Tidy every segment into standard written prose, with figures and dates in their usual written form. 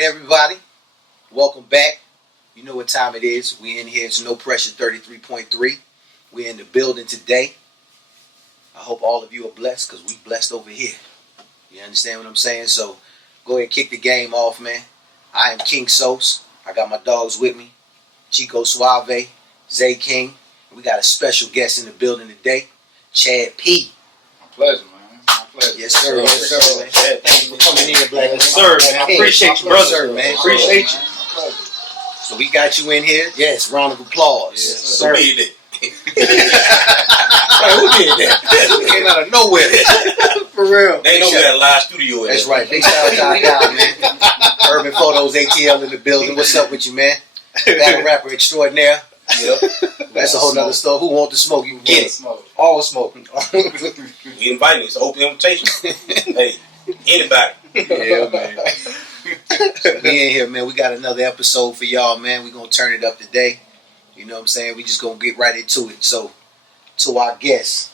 right, everybody. Welcome back. You know what time it is. We in here. It's No Pressure 33.3. We're in the building today. I hope all of you are blessed because we blessed over here. You understand what I'm saying? So go ahead and kick the game off, man. I am King Sos. I got my dogs with me. Chico Suave, Zay King. We got a special guest in the building today, Chad P. My pleasure, man. My pleasure. Yes, sir. Yes, sir, man. Thank you for coming in, Black. Yes, sir, man. I appreciate you, brother. Yes, sir, man. Appreciate you. So we got you in here. Yes, round of applause. Yes, sir. Who did that? Who did that? Came out of nowhere. For real. They know we got a live studio. That's right. Big shout out to our guy, man. Urban Photos ATL in the building. What's up with you, man? Battle rapper extraordinaire. Yep. That's a whole nother story. Who want to smoke? You can get it. All smoking. We inviting. It's an open invitation. Hey, anybody. Yeah, man. So we in here, man. We got another episode for y'all, man. We're going to turn it up today. You know what I'm saying? We just going to get right into it. So, to our guests,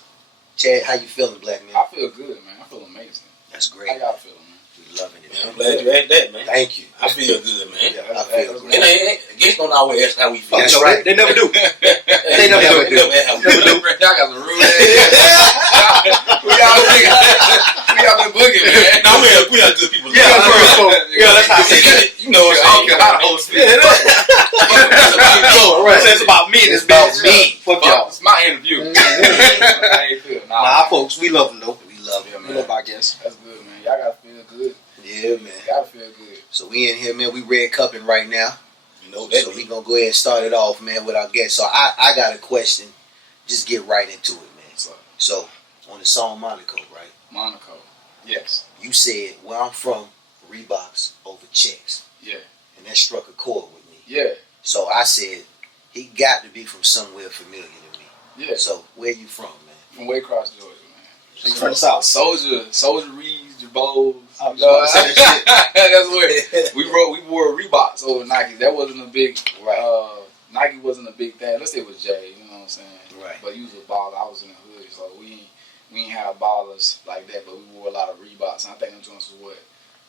Chad, how you feeling, Black man? I feel good, man. I feel amazing. That's great. How y'all feeling, man? We loving it, Man, man. I'm glad you asked that, man. Thank you. I feel good, man. I feel that's great. And guests don't always ask how we feel. That's right. They never do. They never Never do. do. Never ask how we feel. Y'all got some rude ass. Who y'all been booking, man? No, we are good people. Yeah, that's how I say that. You know what I'm saying? I don't host it. It's about me. It's about me. Fuck y'all. It's my interview. How you feel? Nah, folks, we love them though. We love it, Yeah, man. man. Love our guests. That's good, man. Y'all gotta feel good. Yeah, man. Gotta feel good. So we in here, man. We red cupping right now. You know that. So we gonna go ahead and start it off, man, with our guest. So I got a question. Just get right into it, man. So on the song Monaco, right? Monaco. Yes. You said where I'm from, Reeboks over checks. Yeah. And that struck a chord with me. Yeah. So I said, he got to be from somewhere familiar to me. Yeah. So where you from, man? From Waycross, Georgia, man. So you from the South? Soldier Reeds, Jabos. I was about to say that shit. That's what we wore Reeboks over Nike. That wasn't a big Nike wasn't a big thing. Let's say it was Jay, you know what I'm saying? Right. But he was a baller. I was in the hood, so we ain't have ballers like that, but we wore a lot of Reeboks. And I think them joints was what?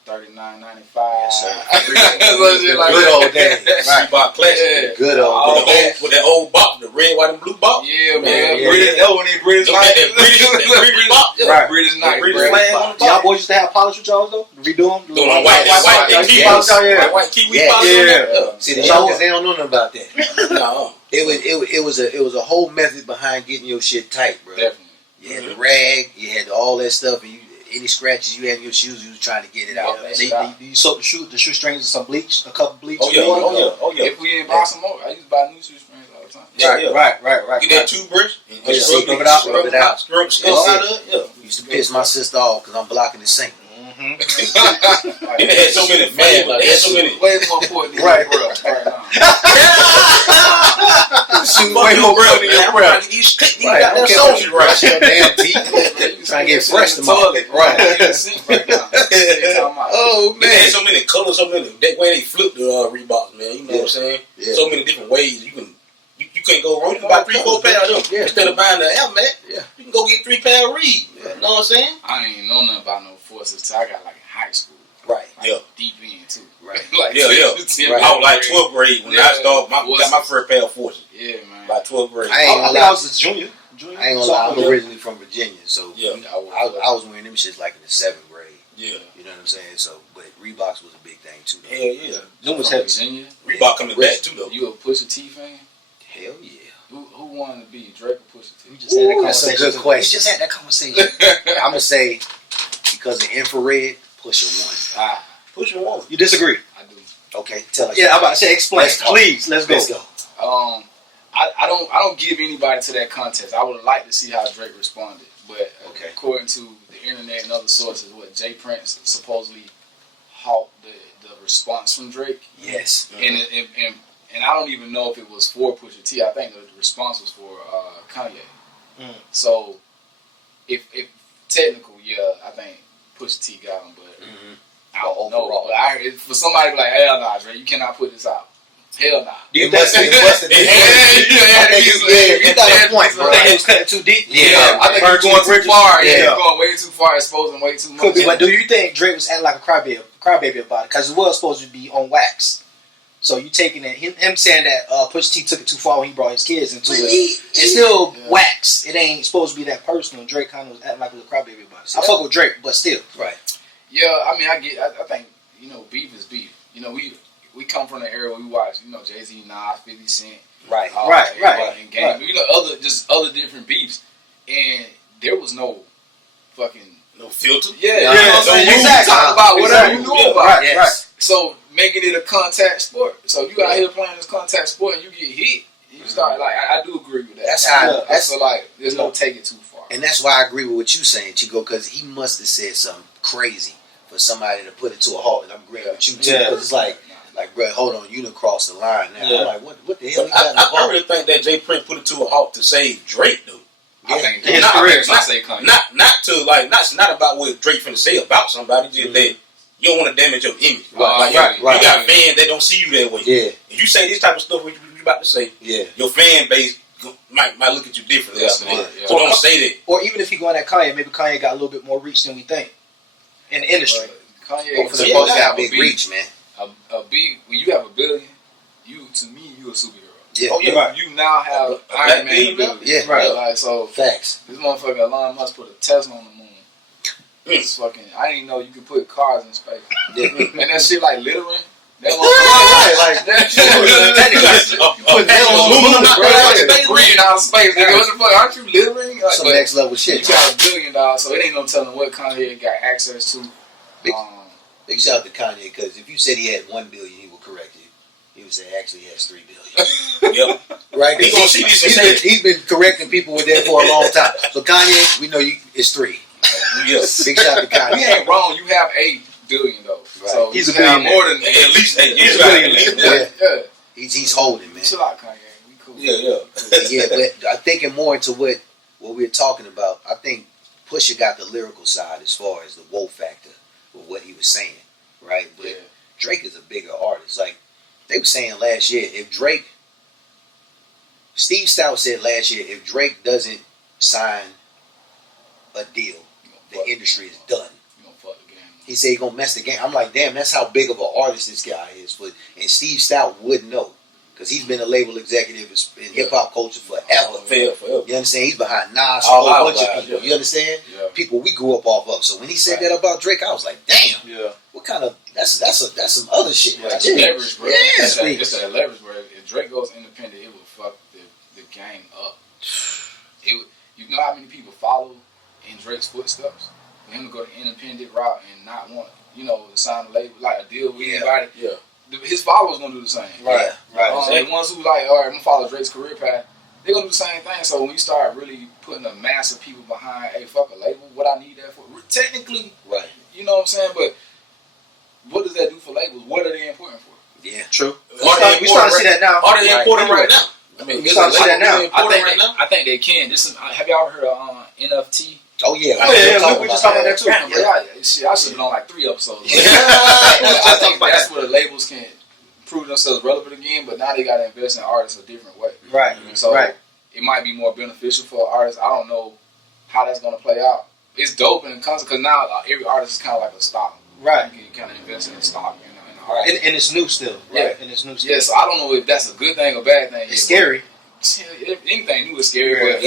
$39.95. Yes, sir. Good old days. Right. Reebok classic. Yeah. Good old days. With that old box, the red, white, and blue box. Yeah, man. Yeah. British. That one ain't British. That British box. Right. British Nike. British flag on the Y'all box. boys used to have polish with y'all though? Redo them? Doing on white, Kiwi Yes. box. White Kiwi Yes. box. Yeah. See, the youngers, they don't know nothing about that. No. It was a whole method behind getting your shit tight, bro. Definitely. You had the rag, you had all that stuff, and any scratches you had in your shoes, you was trying to get it out, man. You soak the shoestrings with some bleach, a cup of bleach. Oh yeah. If we didn't buy some more, I used to buy new shoestrings all the time. Right. Get that toothbrush. And Yeah. scrub Rub it out. Scrub That's out it. of it. Yeah. Used to piss my sister off because I'm blocking the sink. They had so many flavors. They had so many. Way more important than Right. your breath right now. Way more breath than your breath. You got that soldier right. Brush your damn teeth. Trying to get fresh tomorrow. Right. Right. Oh, They had so many colors, so many. That way they flip the Reeboks, man. You know what I'm saying? Yeah. So many different ways you can't go wrong. You can buy 3-4 pairs of them. Yeah. Instead of buying the Air Max, Yeah. you can go get 3 pair of Reed. Yeah. You know what I'm saying? I ain't know nothing about no forces till I got like in high school. Right. Like, Yeah. deep in too. Right. Like Yeah. Right. I was like 12th grade when I started. Got my first pair of forces. Yeah, man. Like 12th grade. I ain't I gonna think I lie. was a junior. I ain't gonna lie. I'm originally from Virginia, so Yeah. I was wearing them shits like in the 7th grade. Yeah. You know what I'm saying? So, but Reeboks was a big thing too. Though. Hell yeah. Them was From heavy. Virginia. Reebok coming back too though. You a Pusha T fan? Hell yeah. Who wanted to be Drake or Pusha T? We just had that Ooh, that's a conversation. good question. We just had that conversation. I'm gonna say because of infrared, Pusha won. Push your one. You disagree? I do. Okay, tell us. Yeah, I'm about to say explain. Let's talk. Please, let's go. Let's go. I don't give anybody to that contest. I would like to see how Drake responded, but Okay. according to the internet and other sources, what Jay Prince supposedly halt the response from Drake, Yes. and I don't even know if it was for Pusha T. I think the response was for Kanye. So if technical, yeah, I think Pusha T got him, but I don't know. But I heard for somebody to be like, hell nah, Drake, you cannot put this out. Hell nah. You got a point, bro. I think it was cutting too deep. Yeah. I think you're going too far. Yeah. You're going way too far, exposing way too much. But do you think Drake was acting like a crybaby crybaby about it because it was supposed to be on wax. So you taking it, him saying that Pusha T took it too far when he brought his kids into it. It's still wax. It ain't supposed to be that personal. Drake kind of was acting like a little crybaby about it. I fuck with Drake, but still. Right. Yeah, I mean, I think, beef is beef. We come from the era where we watch, Jay-Z, Nas, 50 Cent. Right. And Game. Other different beefs. And there was no fucking... No filter? Yeah, you know what I'm saying? You talk about whatever you knew about. Yes. Right. So, making it a contact sport. So, you out here playing this contact sport and you get hit. You start, I do agree with that. That's how... I feel like there's no take it too far. And that's why I agree with what you're saying, Chico, because he must have said something crazy for somebody to put it to a halt. And I'm agreeing with you, too. Because it's like, bro, hold on, you done crossed the line now. Yeah. I'm like, what the hell he got I really think that Jay Prince put it to a halt to save Drake, though. I think Not about what Drake finna say about somebody, just that you don't want to damage your image. You got fans that don't see you that way. Yeah. If you say this type of stuff what you about to say, your fan base might look at you differently. So don't say that. Or even if he going at Kanye, maybe Kanye got a little bit more reach than we think in the industry. Kanye supposed to have big reach, man. A beat, when you have a billion, you a superhero. Yeah. Oh, yeah. You now have Iron Man ability. Yeah. Right. Like, so Facts. this motherfucker Elon Musk put a Tesla on the moon. It's fucking. I didn't even know you could put cars in space. Yeah. And that shit like littering. That Like that breathing out of space. Nigga, what the fuck? Aren't you littering? Like, some next level shit. You got $1 billion, so it ain't no telling what Kanye got access to. Big shout out to Kanye, because if you said he had $1 billion, he would correct you. He would say actually he has $3 billion. Yep. Right? He gonna see this and say it. He's been correcting people with that for a long time. So Kanye, we know it's 3. Yes. Big shout out to Kanye. You ain't wrong. You have $8 billion though. Right. So he's a have billionaire. more than At least 8 years. Yeah. He's holding, man. Chill out, Kanye. We cool. Yeah. Yeah, but I'm thinking more into what we're talking about. I think Pusha got the lyrical side as far as the woe factor of what he was saying, right? But Drake is a bigger artist. Like they were saying last year, Steve Stout said last year, if Drake doesn't sign a deal, the industry is done. He said he's gonna mess the game. I'm like, damn, that's how big of an artist this guy is. And Steve Stout would know, because he's been a label executive in hip hop culture forever. Forever. You understand? He's behind Nas, a whole bunch of people. You understand? Yeah. People we grew up off of. So when he said that about Drake, I was like, damn. Yeah. What kind of that's some other shit. Yeah, Right it's there. leverage, bro. Yeah, it's that leverage, bro. If Drake goes independent, it will fuck the game up. You know how many people follow in Drake's footsteps? For him to go the independent route and not want, to sign a label, like a deal with anybody. Yeah. His followers gonna do the same. Right. The ones who like, all right, I'm gonna follow Drake's career path. They're gonna do the same thing. So when you start really putting a mass of people behind, hey, fuck a label, what I need that for? Technically, Right. You know what I'm saying? But what does that do for labels? What are they important for? Yeah. True. We starting to see that now. Are they important right now? I mean, we starting to see that now. I think they can. Have y'all ever heard of NFT? Oh yeah. We just talking about that too. I should have been on like 3 episodes. I think that's where the labels can prove themselves relevant again, but now they got to invest in artists a different way. Right. So it might be more beneficial for artists. I don't know how that's going to play out. It's dope in the concept because now every artist is kind of like a stock. Right. You can kind of invest in stock. And it's new still. Right. And it's new still. Yeah, so I don't know if that's a good thing or bad thing. It's scary. Anything new is scary, but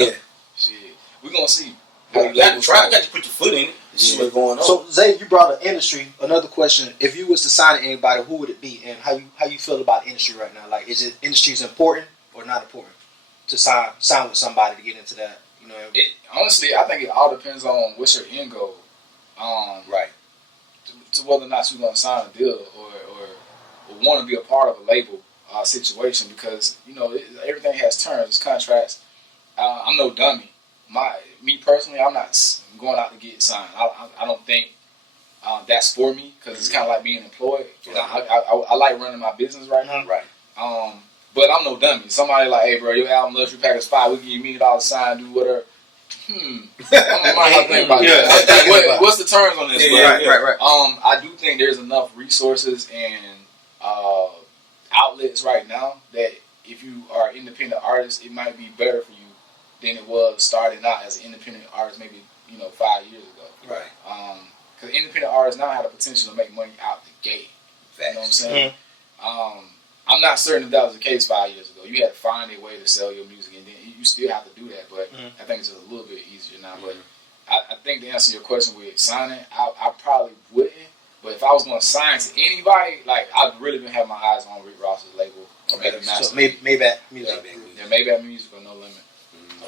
shit, we're going to see. You got to try. You got to put your foot in it. See what's going on. So Zay, you brought an industry. Another question: if you was to sign to anybody, who would it be, and how you feel about the industry right now? Like, is it industry's important or not important to sign with somebody to get into that? Honestly, I think it all depends on what's your end goal. Right. To whether or not you're going to sign a deal or want to be a part of a label situation, because everything has terms, it's contracts. I'm no dummy. Me personally, I'm not going out to get signed. I don't think that's for me, because it's kind of like being employed. I like running my business right now. Right. But I'm no dummy. Somebody like, hey, bro, your album luxury package 5, we give you $1 million sign, do whatever. I might have to think about that. What's the terms on this? Right. I do think there's enough resources and outlets right now that if you are an independent artist, it might be better for you than it was starting out as an independent artist maybe 5 years ago. Right. Because independent artists now have the potential to make money out the gate. You know what I'm saying? I'm not certain if that was the case 5 years ago. You had to find a way to sell your music, and then you still have to do that. But I think it's a little bit easier now. But I think to answer your question with signing, I probably wouldn't. But if I was going to sign to anybody, like I've really been having my eyes on Rick Ross's label. Okay, so Maybach Music. Yeah, Maybach Music or No Limit.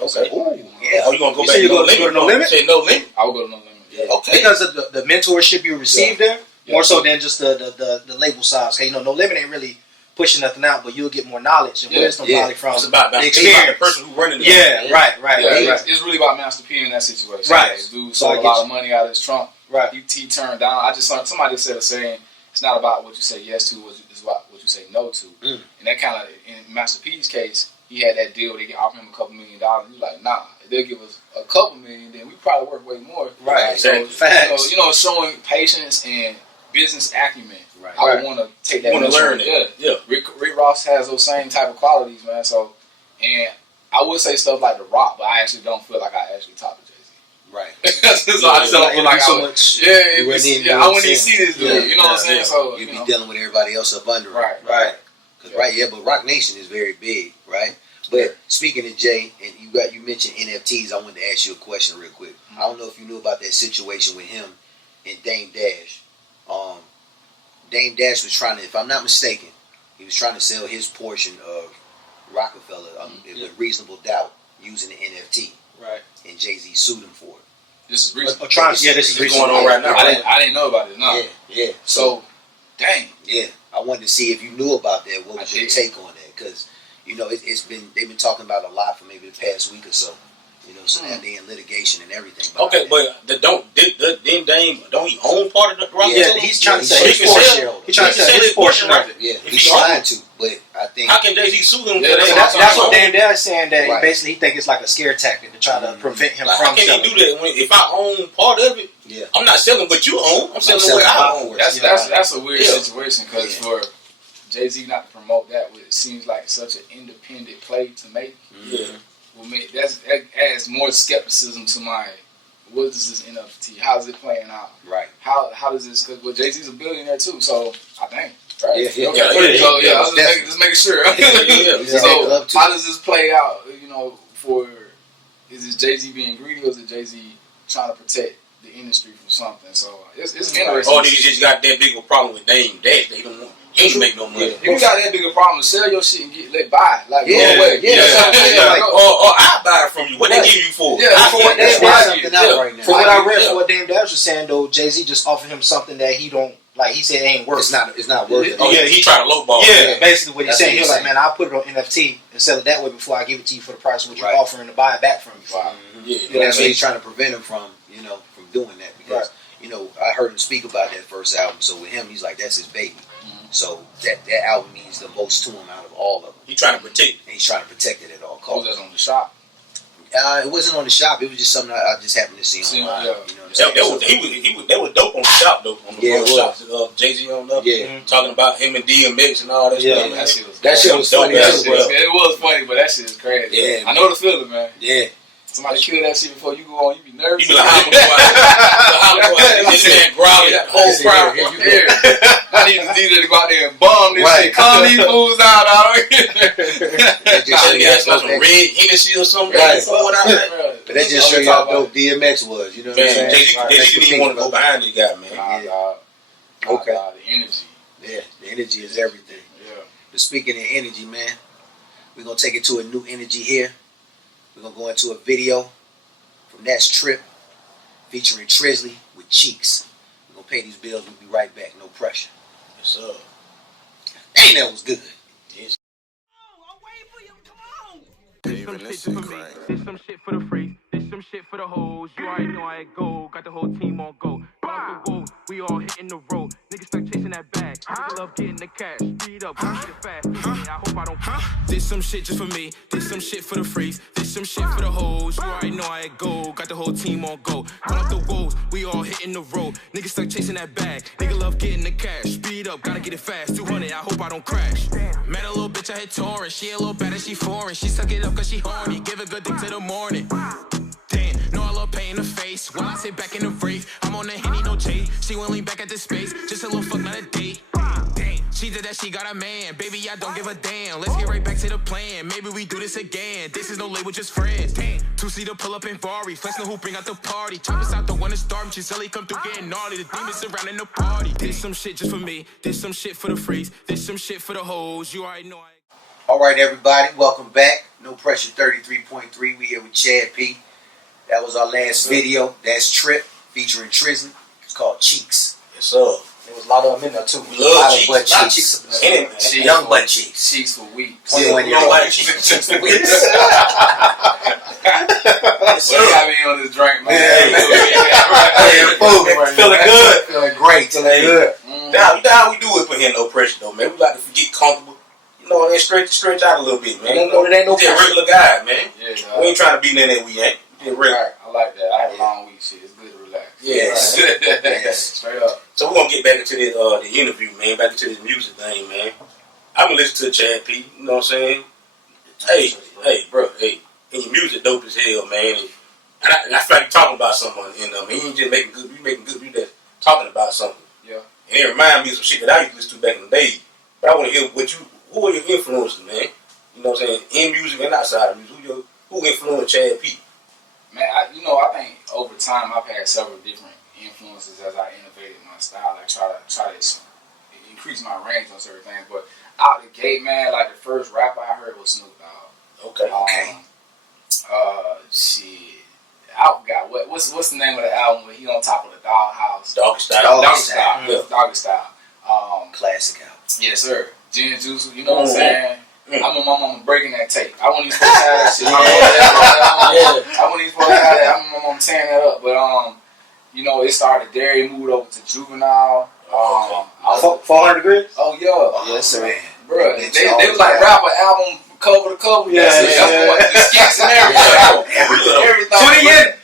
Okay. Ooh, yeah. Oh, you gonna go You back say to you No go Limit? to No Limit? Say No Limit. I would go to No Limit. Yeah. Okay. Because of the mentorship you received there, more so than just the label size. Okay, No Limit ain't really pushing nothing out, but you'll get more knowledge and wisdom probably from it's about the experience. the person who running it. Right. It's really about Master P in that situation. Right. This dude sold a lot of money out of his trunk. Right. He turned down. Somebody said a saying, it's not about what you say yes to, it's about what you say no to. And that kind of, in Master P's case, he had that deal. They offered him $2 million. He was like, nah, if they'll give us $2 million, then we probably work way more. Right. So, Facts. Showing patience and business acumen. Right. I would want to take that. Want to learn it. Yeah. Rick Ross has those same type of qualities, man. So, and I would say stuff like The Rock, but I actually don't feel like I actually talk to Jay-Z. Right. I just don't feel like I wouldn't even see this dude. You know what I'm saying? So you'd be dealing with everybody else up under him. Right. But Rock Nation is very big, right? But speaking of Jay, and you mentioned NFTs, I wanted to ask you a question real quick. I don't know if you knew about that situation with him and Dame Dash. Dame Dash was trying to, if I'm not mistaken, he was trying to sell his portion of Rockefeller with reasonable doubt using the NFT. Right. And Jay-Z sued him for it. This is recent. This is going on right now. I didn't know about it. No. Yeah. So, dang. Yeah. I wanted to see if you knew about that. What was your take on that? Because they've been talking about a lot for maybe the past week or so. So now they're in litigation and everything. Okay, but don't he own part of the Rockefeller? Yeah, he's trying to sell his portion. He's trying to sell his portion of it. Yeah, he's trying to, but I think how can Jay-Z sue him? That's what Dame Dash is saying, that basically he thinks it's like a scare tactic to try to prevent him from how can selling. he do that if I own part of it? Yeah, I'm not selling what you own. I'm selling what I own. That's a weird situation because for Jay-Z not to promote that, it seems like such an independent play to make. Yeah. That adds more skepticism to my. What is this NFT? How is it playing out? Right. How does this? Because Jay-Z's a billionaire too, so I think. Right. Yeah. I was just making sure. So how does this play out? Is it Jay-Z being greedy or is it Jay-Z trying to protect the industry from something? So it's interesting. Or did you just got that big of a problem with Dame Dash? They don't want. He ain't make no money. If you got that big a problem, sell your shit and let buy. Like, go away. Or I buy it from you. What they give you for? For what I read, now. for what Dame Dash was saying though, Jay-Z just offered him something that he don't like. He said it ain't worth. It's not worth it. Oh yeah, he tried to lowball. Yeah, basically what he's saying. He was like, man, I'll put it on NFT and sell it that way before I give it to you for the price of what you're offering to buy it back from you. Wow. That's what he's trying to prevent him from doing that because I heard him speak about that first album. So with him, he's like, that's his baby. So that album means the most to him out of all of them. He's trying to protect it. And he's trying to protect it at all costs. Was that on the shop? It wasn't on the shop. It was just something I just happened to see online. That was dope on the shop though. On the shop that Jay-Z on up. Yeah. Talking about him and DMX and all that stuff. That shit was funny. It was funny, but that shit is crazy. Yeah. I know the feeling, man. Yeah. Somebody kill that shit before you go on, you be nervous. You be like, this man growling the whole crowd. I need the DJ to go out there and bomb this shit. Calm these fools out. Just some red Hennessy or something. But that just show you how dope DMX was. You know what I'm saying? Jay-Z didn't even want to go behind this guy, man. Okay. The energy. Yeah, the energy is everything. Yeah. But speaking of energy, man, we're going to take it to a new energy here. We're going to go into a video from That's Trip featuring Trizzely with Cheeks. We're going to pay these bills. We'll be right back. No pressure. Yes, sir. Dang, that was good. Yes. I'm waiting for you. Come on. This some shit for me. This some shit for the freaks. This some shit for the hoes. You already know how it go. Got the whole team on go. Off the road, we all hitting the road. Niggas stuck chasing that bag. Niggas love getting the cash. Speed up, get it fast. I hope I don't. This some shit just for me. This some shit for the freaks. This some shit for the hoes. You already know how it go. Got the whole team on go. Off the road, we all hitting the road. Niggas stuck chasing that bag. Niggas love getting the cash. Speed up, gotta get it fast. 200, I hope I don't crash. Met a little bitch, I hit touring. She a little bad and she foreign. She suck it up cause she horny. Give a good dick to the morning. Damn, no I love paying in the face. While I sit back in the race, I'm on the Henny, no chase. She won't lean back at the space, just a little fuck, not a date. Damn, she did that, she got a man. Baby, I don't give a damn. Let's get right back to the plan. Maybe we do this again. This is no label, just friends. Damn, two-seater pull up in Vari. Flex know who bring out the party. Choppers out the one to storm. Trizzely come through getting gnarly. The demons surrounding the party. This some shit just for me. This some shit for the freaks. This some shit for the hoes. You already know I... All right, everybody, welcome back. No Pressure 33.3. We here with Chad P. That was our last video. That's Trip featuring Trizzely. It's called Cheeks. Yes, sir. There was a lot of them in there too. We love cheeks. Butt cheeks. Young butt cheeks. Cheeks for weeks. 21 years old. Cheeks for weeks. What got me on this drink, man? Feeling good. Feeling great. Feeling good. Now, you know how we do it for here, No Pressure, though, man. We like to get comfortable. You know, and stretch out a little bit, man. It ain't no Just a regular guy, man. Yeah, we ain't trying to be nothing that we ain't. Just regular. I like that. I had a long week. Shit, it's good to relax. Yes. Yes. Straight up. So we're gonna get back into this, the interview, man. Back into this music thing, man. I've been listening to Chad P. You know what I'm saying? Hey, bro. Hey, and your music dope as hell, man. And I feel like you're talking about someone. And you ain't just making good. You making good music. Talking about something. Yeah. And it reminds me of some shit that I used to listen to back in the day. But I want to hear who are your influences, man? You know what I'm saying? In music and outside of music. Who influenced Chad P? Man, I think over time I've had several different influences as I innovated my style. Like try to increase my range on certain things. But out the gate, man, like the first rapper I heard was Snoop Dogg. Okay. Shit. I forgot what's the name of the album where he on top of the dollhouse? Doggy Style. Doggy Style. Classic album. Yes, sir. Gin Juice, you know what I'm saying? I remember my mama breaking that tape. I wasn't even supposed to have that shit. I wasn't even supposed to have that. I remember my mama tearing that up. But, you know, it started there. It moved over to Juvenile. 400 Degrees? Oh, yeah. Yes, sir. Bro, they was like rapper album cover to cover. Yeah, That's what the skits and everything. Everything. 20 yen!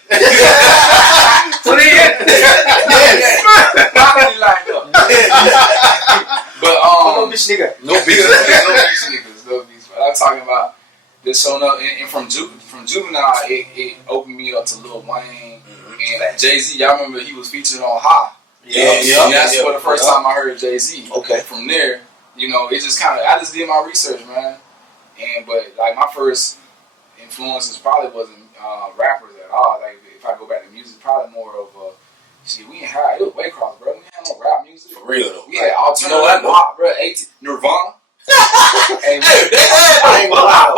20 yen! Probably like that. But, no bitch nigga. No beats niggas. But I'm talking about this showing up, and from Juvenile, it opened me up to Lil Wayne and Jay-Z. Y'all remember he was featured on Ha. And that's for the first time I heard Jay-Z. Okay. From there, you know, it just kind of, I just did my research, man. But like my first influences probably wasn't rappers at all. Like if I go back to music, probably more of shit. We ain't had, it was Waycross, bro. We ain't had no rap music. For real though. We had alternative pop, bro. Nirvana. Hey, I ain't gonna lie.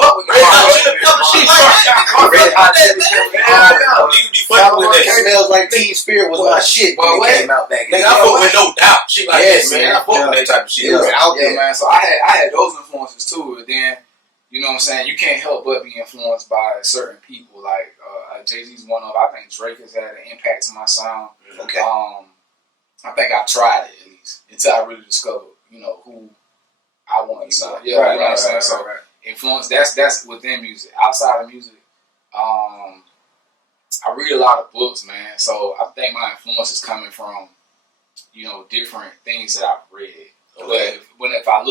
Smells Like Teen Spirit was my shit when it came out back then. I fuck with No Doubt. Shit like that, man. I fuck with that type of shit. It was out there, man. So I had those influences too. But then, you know what I'm saying? You can't help but be influenced by certain people. Like Jay-Z's one of. I think Drake has had an impact to my sound. Okay. I think I've tried it at least until I really discovered, you know, who I want to sound. Yeah, right, you know what I'm saying? So influence, that's within music. Outside of music, I read a lot of books, man. So I think my influence is coming from, you know, different things that I've read. Okay. But if I had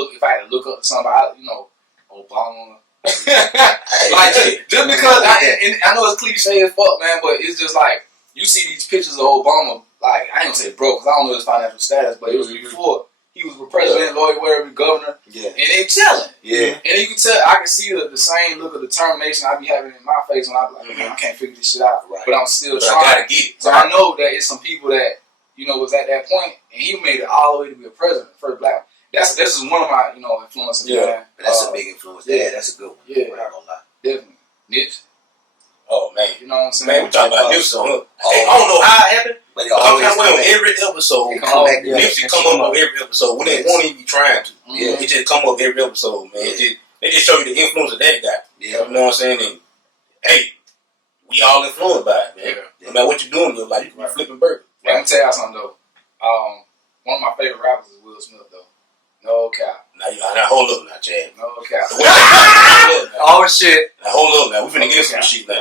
to look up somebody, you know, Obama. Like just because I know it's cliche as fuck, man, but it's just like you see these pictures of Obama. Like I ain't gonna say broke, because I don't know his financial status, but it was before he was president, lawyer, whatever, governor, and they chilling. Yeah. And you can tell, I can see the same look of determination I be having in my face when I be like, man, I can't figure this shit out, but I'm still trying. I gotta get it. So I know that it's some people that, you know, was at that point, and he made it all the way to be a president, first black. This is one of my, you know, influences. Yeah, man. That's a big influence. Yeah, that's a good one. Yeah, we're not gonna lie. Definitely. Nipsey. Oh man, you know what I'm saying? Man, we talking about Nipsey. I don't know how it happened. But it always on every episode. Nipsey come up on every episode when they won't even be trying to. Yeah, it just come up every episode, man. They just show you the influence of that guy. Yeah, you know what I'm saying? And hey, we all influenced by it, man. No matter what you're doing in your life, you can be flipping burgers. Let me tell you something though. One of my favorite rappers is Will Smith though. No cap. Now hold up now, Chad. No cap. Oh shit. Now hold up now. We finna get some shit now.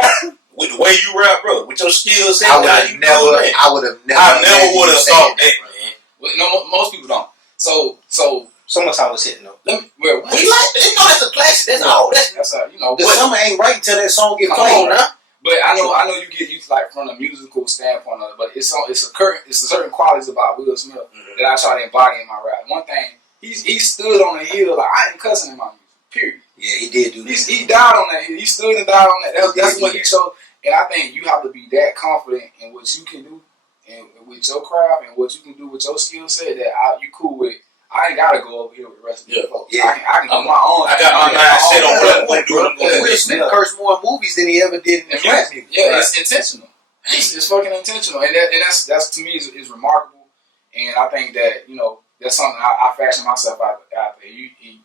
With the way you rap, bro, with your skill set, I would have never would have thought that, man. Well, no, most people don't. So Summertime was hitting though. We like, you know, that's a classic. That's all. That's you know. The summer ain't right until that song get played. Now. But I know you get used like from the musical standpoint of it, but it's a certain qualities about Will Smith that I try to embody in my rap. One thing, he stood on the hill like I ain't cussing in my music. Period. Yeah, he did do that. He died on that hill. He stood and died on that. That's what he showed. And I think you have to be that confident in what you can do and with your craft and what you can do with your skill set that you cool with. I ain't gotta go over here with the rest of the folks. Yeah. I can do my own. I got my mindset on what I'm going to do. Will Smith cursed more in movies than he ever did in the rap music. Yeah, right. It's intentional. It's fucking intentional, and that's to me is remarkable. And I think that that's something I fashion myself out there.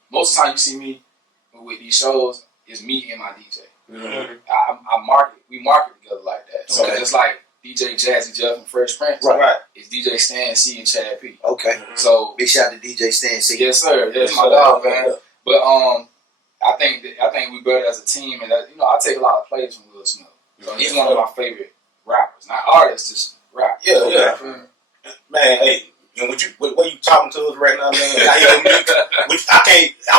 Most of the time you see me with these shows is me and my DJ. Mm-hmm. We market together like that. So just like DJ Jazzy Jeff and Fresh Prince, right? It's DJ Stan C and Chad P. Okay. So big shout out to DJ Stan C. Yes, sir. That's my dog, man. But I think we better as a team, and I take a lot of plays from Will Smith. So he's one of my favorite rappers, not artists, just rap. Yeah. Man, hey. What you talking to us right now, man? I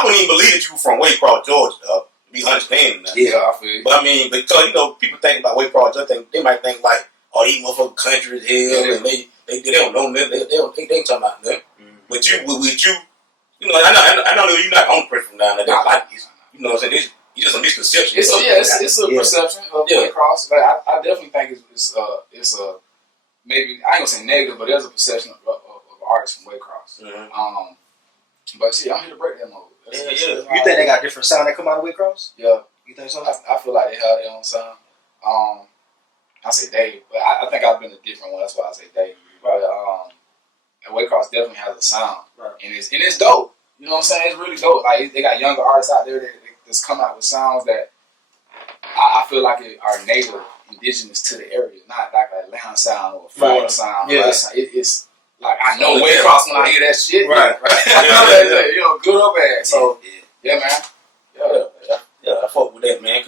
wouldn't even believe that you were from Waycross, Georgia, dog. Be understanding that. Yeah, I feel you. But I mean, because people think about Waycross, they might think like, oh, these motherfucking country as hell, and they don't know nothing. They ain't talking about nothing. But I know you're not the only person from down there that like this. You know what I'm saying? It's just a misconception. It's a perception of Waycross. But I definitely think it's a maybe I ain't gonna say negative, but there's a perception of artists from Waycross. Mm-hmm. But see, I'm here to break that mold. You think they got different sound that come out of Waycross? Yeah. You think so? I feel like they have their own sound. I say Dave, but I think I've been a different one. That's why I say Dave. But Waycross definitely has a sound, right. and it's dope. You know what I'm saying? It's really dope. Like they got younger artists out there that just come out with sounds that I feel like are native, indigenous to the area, not like an Atlanta sound or a Florida sound. Yeah. It's like I know Waycross when I hear that shit. Right. I know that, good or bad. So yeah, man. Yeah, I fuck with that, man.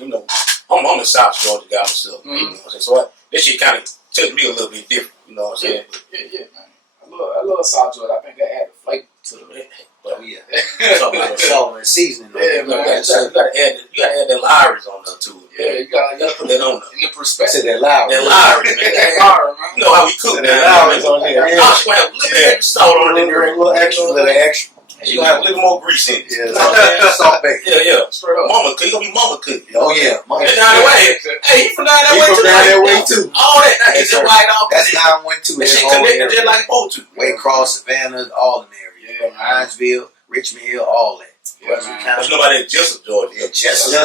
I'm a South Georgia guy myself. Mm-hmm. You know what I'm saying? So that shit kind of touched me a little bit different. You know what I'm saying? Yeah, man. I love South Georgia. I think that added flavor to the man. But talking about salt and seasoning. Yeah, man. You gotta add that Lowry's on there too. Yeah, you gotta put that on there. In the perspective. That Lowry. That Lowry, man. You know how we cook that Lowry's on there. I'm just gonna have a little bit of salt on it. A little extra. You gonna have a little more grease in it. Yeah, salt bacon. Yeah. Straight up. Mama cook. You gonna be mama cooking. Oh yeah, mama. Down that way. Hey, he from down that way too. All that. That's white off. That's 912. That shit connected just like supposed to. Waycross, Savannah, all in there. Yeah, Hinesville, Richmond Hill, all that. Yeah, there's nobody in Jessup, Georgia. Yeah, Jessup. I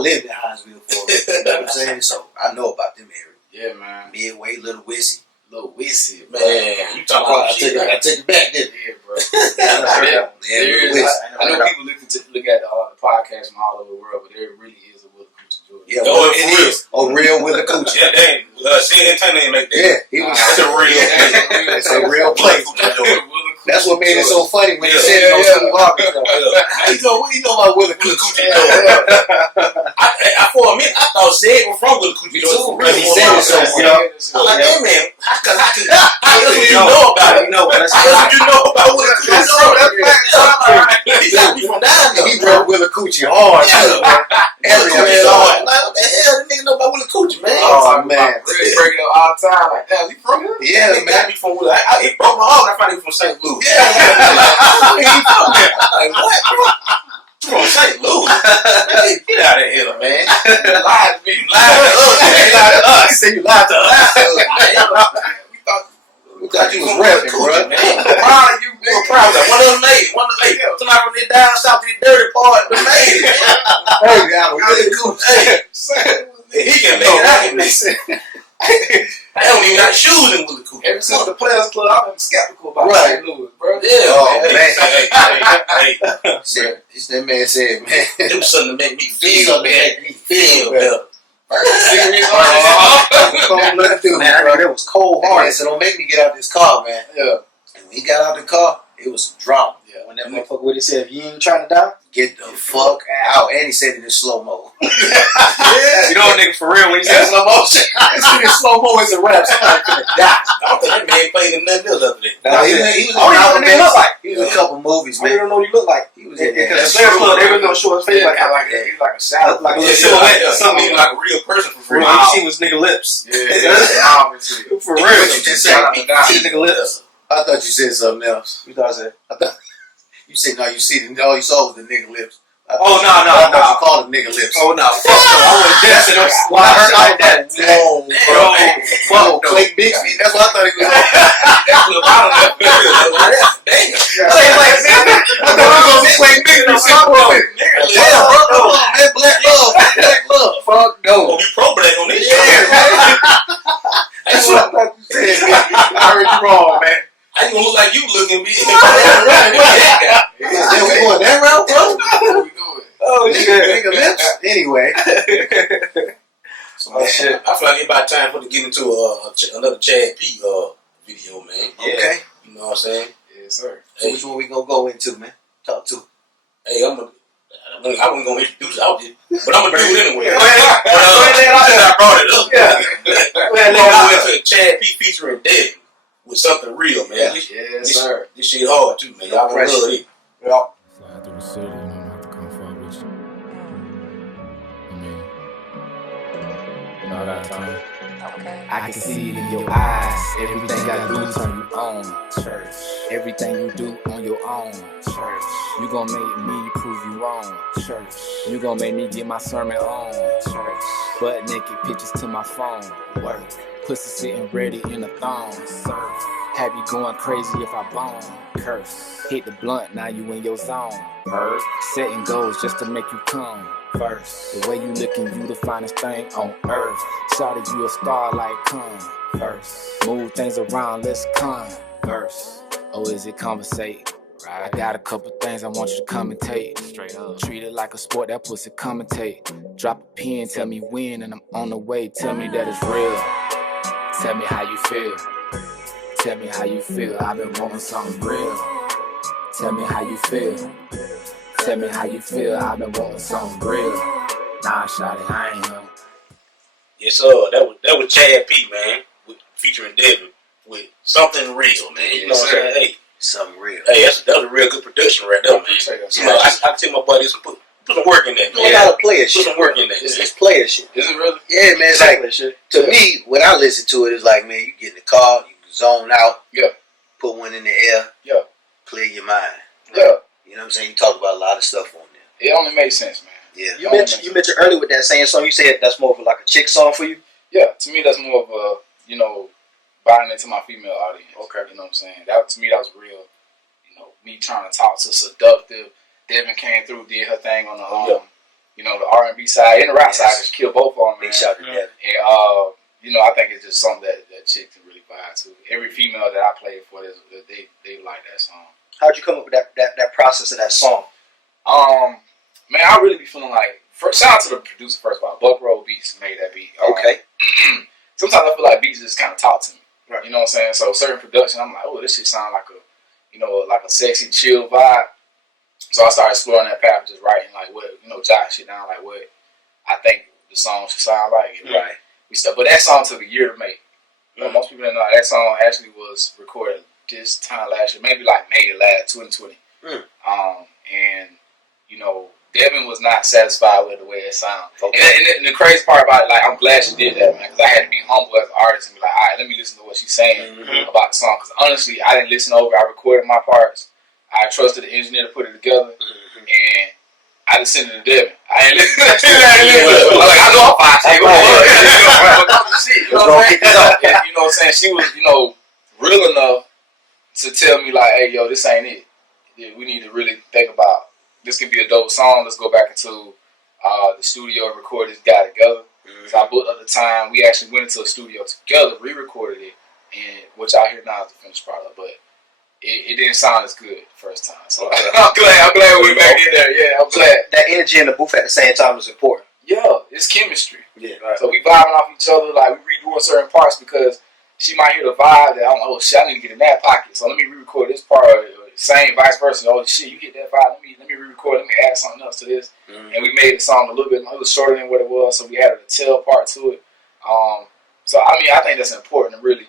lived in Hinesville for a bit. You know what I'm saying? So I know about them areas. Yeah, man. Midway, Little Wissy. Little Wissy, man. You talking about shit. I took it back, didn't I? Yeah, bro. I know people look at the podcast from all over the world, but there really is a Willie Coochie, Georgia. Yeah, it is. A real Willie Coochie. Yeah, dang. See, Antonio ain't make that. Yeah, that's a real. It's a real place. That's what made it so funny when he said it on Steve Harvey. What you know about Willie Coochie? For a minute, I thought Sid was from Willie Coochie too. Because he said it so well. I'm like, hey man, how could you know about it? How could you know about Willie Coochie? He got me from down there. He brought Willie Coochie hard. Every episode. Like, what the hell? This nigga know about Willie Coochie, man? Oh man, they bring it up all the time. Like, damn, he from here? Yeah, man. He got me from Willie. He broke my heart. I found he was from St. Louis. Yeah. Like, what, bro? From St. Louis. Get out of here, man. You lied to me. You lied to us. He said you lied to us. We thought you was rapping, bro. Proud of you. We were proud of that. One of them ladies. Somebody from the down south to the dirty part of the lady. Hey, got a really cool. He can make it. I can make it. I don't even got shoes in Willie Coochie. Ever since the Players Club, I've been skeptical about St. Louis, bro. Yeah, man. Hey. That man said, man, do something to make me feel better. Serious man, I know that was cold hard. So don't make me get out this car, man. Yeah. And when he got out the car, it was some drama. Yeah. When that motherfucker would have said, if you ain't trying to die, get the fuck out. And he said it in slow mo. You know, nigga, for real, when he said slow motion, in slow mo is a rap. Somebody could have died. I don't think that man played in nothing else other than that. He was in a couple movies, man. I don't know what he looked like. He was in the Players Club. They were in gonna show his face like a salad, like a little silhouette or something, like a real person for free. All you see was nigga lips. Yeah, for real. What you just said? Nigga lips. I thought you said something else. You thought I said? You said no. You see, all you saw was the nigga lips. No. I thought you called them nigga lips. Oh no, fuck no. I was dancing. When I heard like that, Whoa, bro. Clay Bixby. That's what I thought he was. That's what about it. Dang. I thought it was gonna be Clay Bixby. Damn, bro. Come on, man. Black love. Black love. Fuck no. Gonna be pro-black on this shit. That's what I thought you said, man. I heard you wrong, man. I ain't gonna look like you looking, bitch. We going that route, bro? Oh shit. Nigga lips. Anyway. So, shit. I feel like it's about time for to get into another Chad P video, man. Okay. You know what I'm saying? Yes, sir. So which one we gonna go into, man? Talk to. Hey, I wasn't gonna introduce it out there, but I'm gonna do it anyway. I brought it up. Yeah. We're gonna go into Chad P featuring Dev with something real, man. Yes, sir. This shit hard too, man. Y'all gonna love it. Yeah. Slide through the city and I'm gonna have to come fuck with you. I mean, all that time. I can see it in your eyes. Everything I do turn you on. Church. Everything you do on your own. Church. You gon' make me prove you wrong. Church. You gon' make me get my sermon on. Church. Butt naked pictures to my phone. Work. Pussy sitting ready in a thong. Surf. Have you going crazy if I bone. Curse. Hit the blunt, now you in your zone. Bird. Setting goals just to make you come. First. The way you looking, you the finest thing on earth. Shouted you a star like First. Move things around, let's converse. Or is it conversate? Right. I got a couple things I want you to commentate. Straight up. Treat it like a sport, that pussy commentate. Drop a pin, tell me when, and I'm on the way. Tell me that it's real. Tell me how you feel. Tell me how you feel. I've been wanting something real. Tell me how you feel. Tell me how you feel. I've been wanting something real. Nah, shawty, I ain't him. Yes, sir. That was Chad P, man, featuring Devin with something real, man. You know what I'm saying? Hey, something real. Hey, that was a real good production right there, man. You know, I tell my buddies put some work in that. You gotta play it. Put some work in that. It's player shit. Is it really? Yeah, man. It's like to me, when I listen to it, it's like, man, you get in the car, you zone out. Yeah. Put one in the air. Yeah. Clear your mind. Yeah. You know what I'm saying? You talk about a lot of stuff on there. It only makes sense, man. Yeah. You mentioned earlier with that same song. You said that's more of like a chick song for you. Yeah. To me, that's more of a buying into my female audience. Okay. You know what I'm saying? That to me, that was real. Me trying to talk to seductive. Devin came through, did her thing on the the R&B side and the rap side. Just killed both of them. Big shout to Devin. And I think it's just something that chick can really vibe to. Every female that I played for, they like that song. How'd you come up with that process of that song? Man, I really be feeling like. Shout out to the producer first of all. Buck Roll Beats made that beat. Okay. Sometimes I feel like beats just kind of talk to me. Right. You know what I'm saying? So certain production, I'm like, oh, this shit sound like a sexy, chill vibe. So I started exploring that path, just writing like what, jotting shit down, like what I think the song should sound like. Right. But that song took a year to make. Most people didn't know that song actually was recorded this time last year, maybe like May last 2020. And Devin was not satisfied with the way it sounded. Okay. And the crazy part about it, like, I'm glad she did that, man, because I had to be humble as an artist and be like, all right, let me listen to what she's saying about the song. Because honestly, I didn't listen over. I recorded my parts. I trusted the engineer to put it together, and I just sent it to Devin. I ain't listen. I know I'm fine. You know what I'm saying? She was, real enough to tell me like, hey, yo, this ain't it. Yeah, we need to really think about. This could be a dope song. Let's go back into the studio and record this guy together. So I booked at the time. We actually went into a studio together, re-recorded it, and which I hear now is the finished product. But it didn't sound as good the first time. So I'm glad we went back in there. Yeah, I'm glad. That energy in the booth at the same time is important. Yeah, it's chemistry. Yeah. Right. So we vibing off each other. Like we redoing certain parts because she might hear the vibe that oh shit, I need to get in that pocket. So let me re-record this part. Same vice versa. Oh shit, you get that vibe. Let me re-record. Let me add something else to this. And we made the song a little bit. It was shorter than what it was, so we added a tail part to it. So I mean, I think that's important to really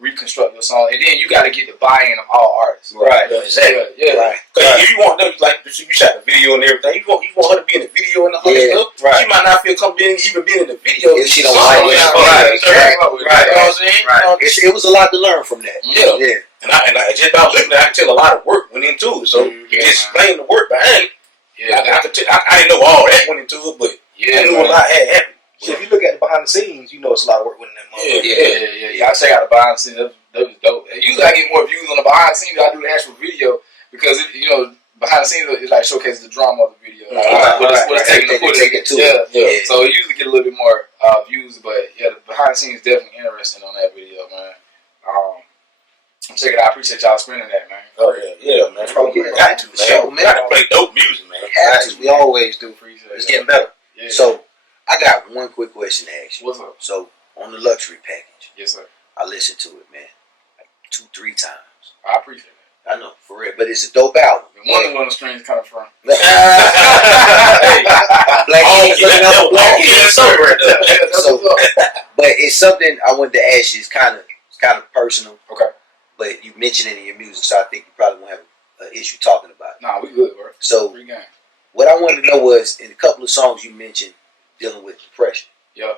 reconstruct your song, and then you got to get the buy-in of all artists. Right. Exactly. Yeah. Right. Because if you want them, like you shot the video and everything, you want her to be in the video and all that stuff. Right. She might not feel comfortable even being in the video if she don't like it. Right. You know what I'm saying? Right. It was a lot to learn from that. Yeah. And I just about looking at it, I can tell a lot of work went into it. So you just explain the work behind it. Yeah. I didn't know all that went into it, but I knew a lot had happened. So if you look at the behind the scenes, you know it's a lot of work within that motherfucker. Yeah. I check out the behind the scenes. That was dope. And usually I get more views on the behind the scenes than I do the actual video because behind the scenes it like showcases the drama of the video. What it's taking to put it. Yeah. So it usually get a little bit more views, but the behind the scenes is definitely interesting on that video, man. Check it out. I appreciate y'all spending that, man. Oh yeah, man. Got to, man. Got to play dope music, man. We always do. It's getting better. Yeah. So I got one quick question to ask you. What's up? So on the luxury package, yes, sir. I listened to it, man, like 2-3 times. I appreciate that. I know, for real, but it's a dope album. And one of the strings coming from. Black but it's something I wanted to ask you. It's kind of personal. Okay. But you mentioned it in your music, so I think you probably won't have an issue talking about it. Nah, we good, bro. So what I wanted to know was, in a couple of songs you mentioned dealing with depression. Yeah.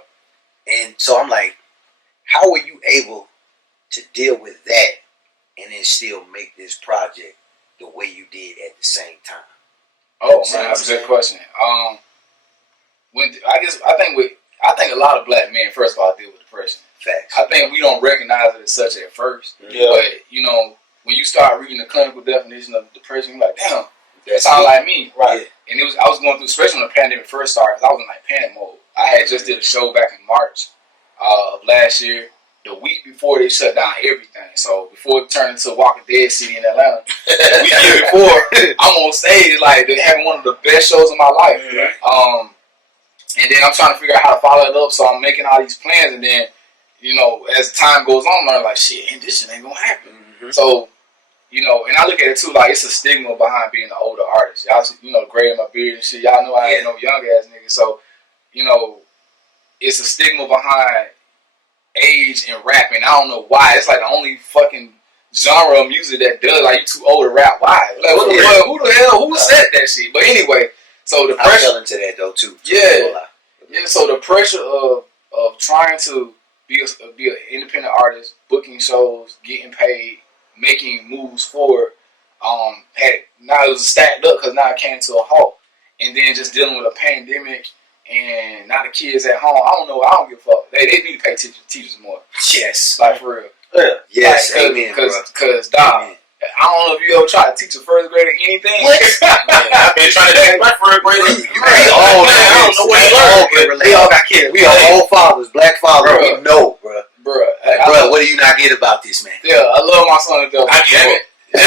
And so I'm like, how were you able to deal with that and then still make this project the way you did at the same time? Oh man, that's a good question. I think a lot of black men, first of all, deal with depression. Facts. I think we don't recognize it as such at first. Yeah. But when you start reading the clinical definition of depression, you're like, damn, that sounds like me, right? Yeah. And I was going through, especially when the pandemic first started, because I was in like panic mode. I had just did a show back in March of last year, the week before they shut down everything. So before it turned into a Walking Dead city in Atlanta, the week before, I'm on stage like they're having one of the best shows of my life. Mm-hmm. And then I'm trying to figure out how to follow it up. So I'm making all these plans, and then as time goes on, I'm like, shit, this shit ain't gonna happen. Mm-hmm. So. And I look at it too, like it's a stigma behind being an older artist. Y'all, gray in my beard and shit. Y'all know I ain't no young ass nigga. So, it's a stigma behind age and rapping. I don't know why. It's like the only fucking genre of music that does. Like, you too old to rap. Why? Like, who the hell? Who said that shit? But anyway, so the pressure. I fell into that though too. Yeah. So the pressure of trying to be an independent artist, booking shows, getting paid, making moves forward, now it was stacked up because now it came to a halt, and then just dealing with a pandemic and now the kids at home. I don't give a fuck. They need to pay teachers more. Yes, like for real. Yeah. Yes, like, amen. Because dog, I don't know if you ever tried to teach a first grader anything. What? I've been trying to teach my first grader. We all got kids. We are all fathers, black fathers. We know, bro. Bro, what do you not get about this, man? Yeah, I love my son to death. I get it. Bro,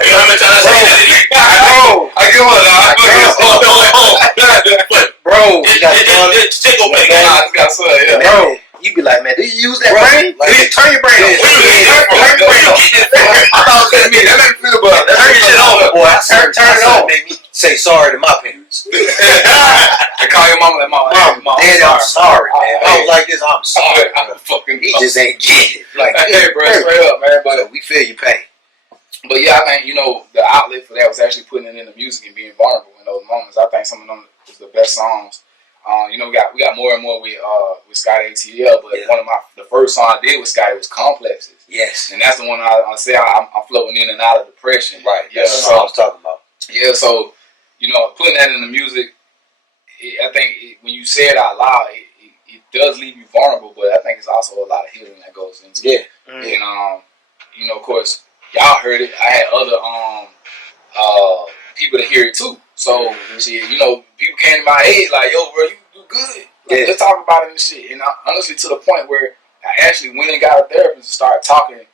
you know how many times I say that? I get one. Bro, bro, you be like, man, do you use that brain? Like, turn your brain on. Turn your brain on. I thought it was me. That made me feel bad. Turn your shit on, boy. Turn it on. Made me say sorry to my parents. I call your mama like, mom, Daddy, I'm sorry, man. I was like this, I'm sorry. I'm fucking. He just ain't get it. Like, hey, bro, straight up, man. But so we feel your pain. But yeah, I think the outlet for that was actually putting it in the music and being vulnerable in those moments. I think some of them was the best songs. We got more and more with Scotty ATL, but one of the first song I did with Scotty was Complexes. Yes, and that's the one I say I'm floating in and out of depression. Right, that's what I was talking about. Yeah, so putting that in the music, I think when you say it out loud, it does leave you vulnerable, but I think it's also a lot of healing that goes into it. And of course, y'all heard it. I had other people to hear it too. So people came to my aid like, yo, bro, you good. Like, let's talk about it and shit. And honestly, to the point where I actually went and got a therapist to start talking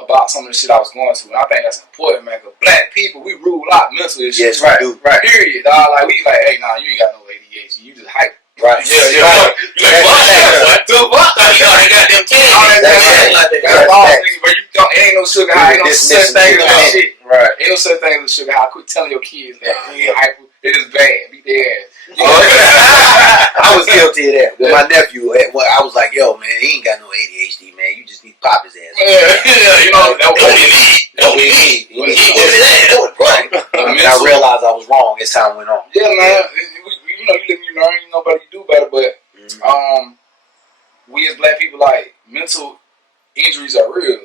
about some of the shit I was going through. And I think that's important, man, because black people, we rule out mentally and shit. Yes, right. Period, dog. Like, we like, hey, nah, you ain't got no ADHD. You just hype. Right. Yeah. You like, what? You already got them kids. Ain't no sugar high. Ain't no such thing as that shit. Right. Ain't no such thing as sugar high. Quit telling your kids that they ain't hyper. They just bad. Beat their ass. I was guilty of that. With my nephew, I was like, yo, man, he ain't got no ADHD, man. You just need to pop his ass. You know, that was what he need. Right. And I realized I was wrong as time went on. Yeah, man. You live and you learn. You know better, you do better. But we as black people, like, mental injuries are real.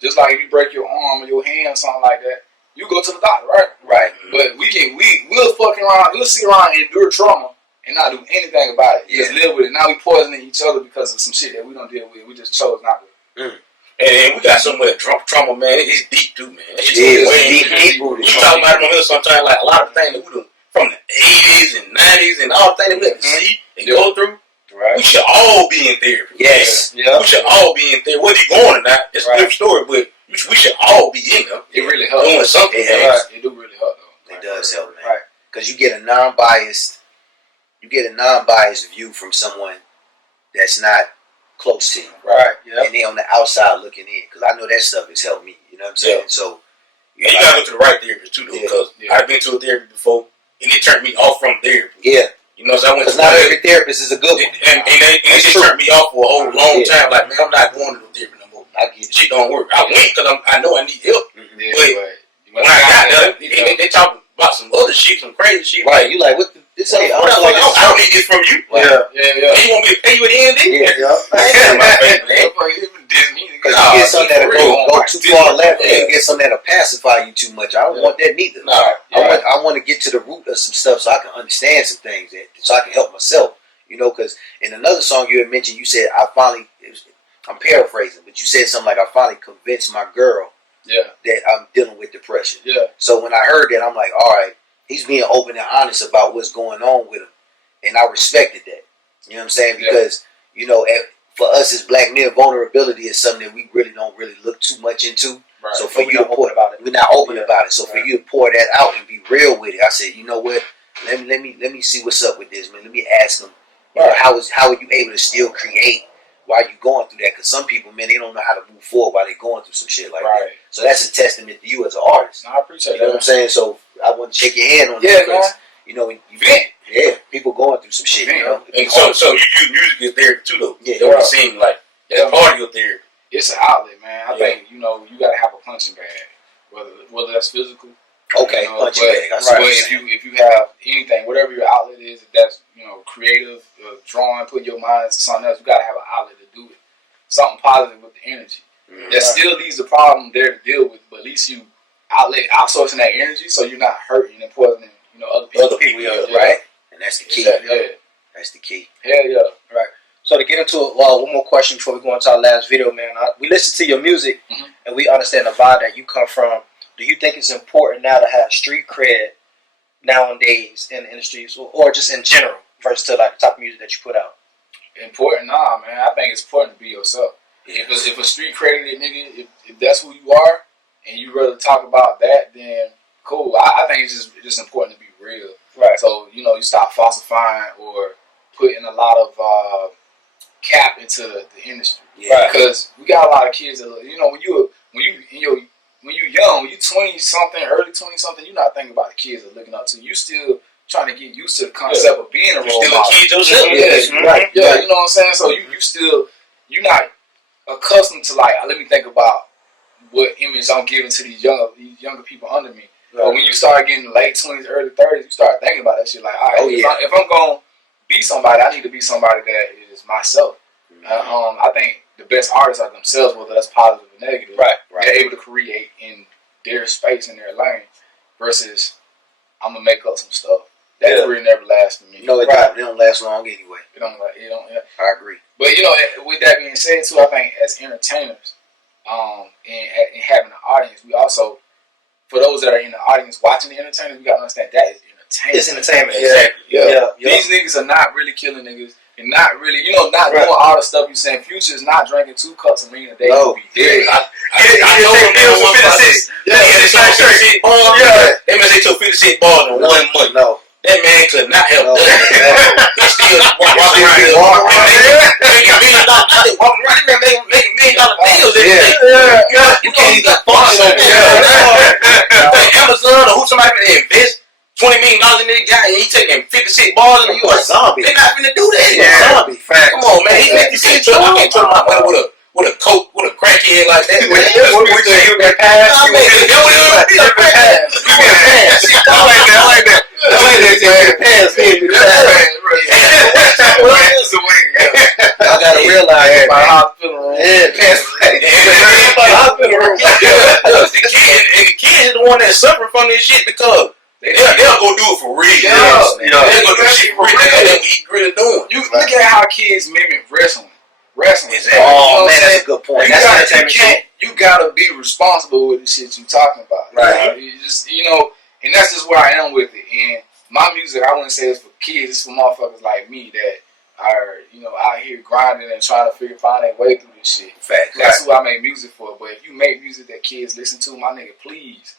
Just like if you break your arm or your hand or something like that, you go to the doctor, right? Right. But we'll fucking around, we'll sit around and endure trauma and not do anything about it. Just live with it. Now we poisoning each other because of some shit that we don't deal with. We just chose not to. And we got so much trauma, man. It's deep too, man. It's deep. We talk about it on here sometimes, like a lot of things that we do from the 80s and 90s and all the things that we have to see and go through. Right. We should all be in therapy. Yes. Yeah. We should all be in therapy. Whether you're going or not, it's a different story, but we should all be in them. It really helps. Doing something. It do really help, though. It does help, man. Right. Because you get a non-biased view from someone that's not close to you. Right. Yeah. And they on the outside looking in. Because I know that stuff has helped me. You know what I'm saying? So, you gotta go to the right therapist too, though. Because I've been to a therapist before, and it turned me off from therapy. Yeah. You know, so I went to not every therapist is a good one. And they just turned me off for a whole long time. Like, man, I'm not going to no therapy no more. I get it. Shit don't work. I went because I know I need help. Yeah, but when I got there, they talking about some other shit, some crazy shit. Right. You like, what the... This ain't... I don't need this from you. Yeah. You want me to pay you at the end? Yeah. My face, man. Because you get something that'll go too far left, and you get something that'll pacify you too much. I don't want that neither. I want to get to the root of some stuff so I can understand some things, so I can help myself. You know, because in another song you had mentioned, you said, I'm paraphrasing, but you said something like, I finally convinced my girl that I'm dealing with depression. Yeah. So when I heard that, I'm like, all right, he's being open and honest about what's going on with him. And I respected that. You know what I'm saying? Because, you know, for us as black men, vulnerability is something that we really don't look too much into. Right. So for you to pour about it, we're not open about it. So for you to pour that out and be real with it, I said, you know what? Let me see what's up with this, man. Let me ask him, you know, how are you able to still create while you're going through that? Because some people, man, they don't know how to move forward while they're going through some shit like that. So that's a testament to you as an artist. No, I appreciate that. You know what I'm saying? So I want to shake your hand on that. Yeah, man. You know, you vent. Yeah, people going through some shit, you know. And so you use music as therapy too, though. Yeah, it don't seem like it's part of your therapy. It's an outlet, man. I think, you know, you gotta have a punching bag, whether that's physical. Okay, you know, punching bag. But if you have anything, whatever your outlet is, if that's, you know, creative, drawing, putting your mind to something else, you gotta have an outlet to do it. Something positive with the energy. That still leaves the problem there to deal with, but at least you outsourcing that energy so you're not hurting and poisoning, you know, other people. Right? And that's the key. Yeah. That's the key. Hell yeah. Right. So to get into one more question before we go into our last video, man. We listen to your music and we understand the vibe that you come from. Do you think it's important now to have street cred nowadays in the industries, or just in general, versus to like the type of music that you put out? Important? Nah, man. I think it's important to be yourself. If a street credited nigga, if that's who you are, and you rather talk about that, then cool. I think it's just important to be real. Right. So, you know, you stop falsifying or putting a lot of cap into the industry. Right. Because we got a lot of kids that, you know, when you young, when you 20 something, early 20 something, you're not thinking about the kids that are looking up to you. You still trying to get used to the concept of being a role model. Still a kid yourself. Right. Yeah, you know what I'm saying? So you're not accustomed to, like, let me think about what image I'm giving to these younger people under me. Right. But when you start getting late 20s, early 30s, you start thinking about that shit like, all right, if I'm going to be somebody, I need to be somebody that is myself. I think the best artists are themselves, whether that's positive or negative. Right. They're able to create in their space, in their lane, versus I'm going to make up some stuff. That career never lasts for me. No, it don't last long anyway. It don't. I agree. But, you know, with that being said, too, I think as entertainers, and having an audience, we also, for those that are in the audience watching the entertainers, we got to understand that is entertainment. It's entertainment. Exactly. Yeah. These niggas are not really killing niggas and not really, you know, not doing all the stuff you saying. Future is not drinking 2 cups of lean a day. No. Be dead. I told them they was 50 cents. They must say to 50 cent bars in 1 month. No. That man could not help that. He still walking around making $1 million. I think walking around, that man making $1 million deals every day. You know, he got funds over there. Amazon or who somebody can invest $20 million in this guy, and he taking 56 balls, and you a zombie. They not finna do that. Yeah, zombie. Fact. Come on, man. He I can't trust my money with a coat, with a crackhead like that. Man. What would you get past? I like that. I gotta realize that. My hospital room. Yeah, the kid is the one that's suffering from this shit because they'll go do it for real. They'll go do shit for real. That's what he really doing. You look at how kids mimic wrestling. Exactly. Oh man, that's a good point. You gotta be responsible with the shit you talking about. Right. You just and that's just where I am with it. And my music, I wouldn't say it's for kids. It's for motherfuckers like me that are out here grinding and trying to find their way through this shit. Fact. That's who I make music for. But if you make music that kids listen to, my nigga, please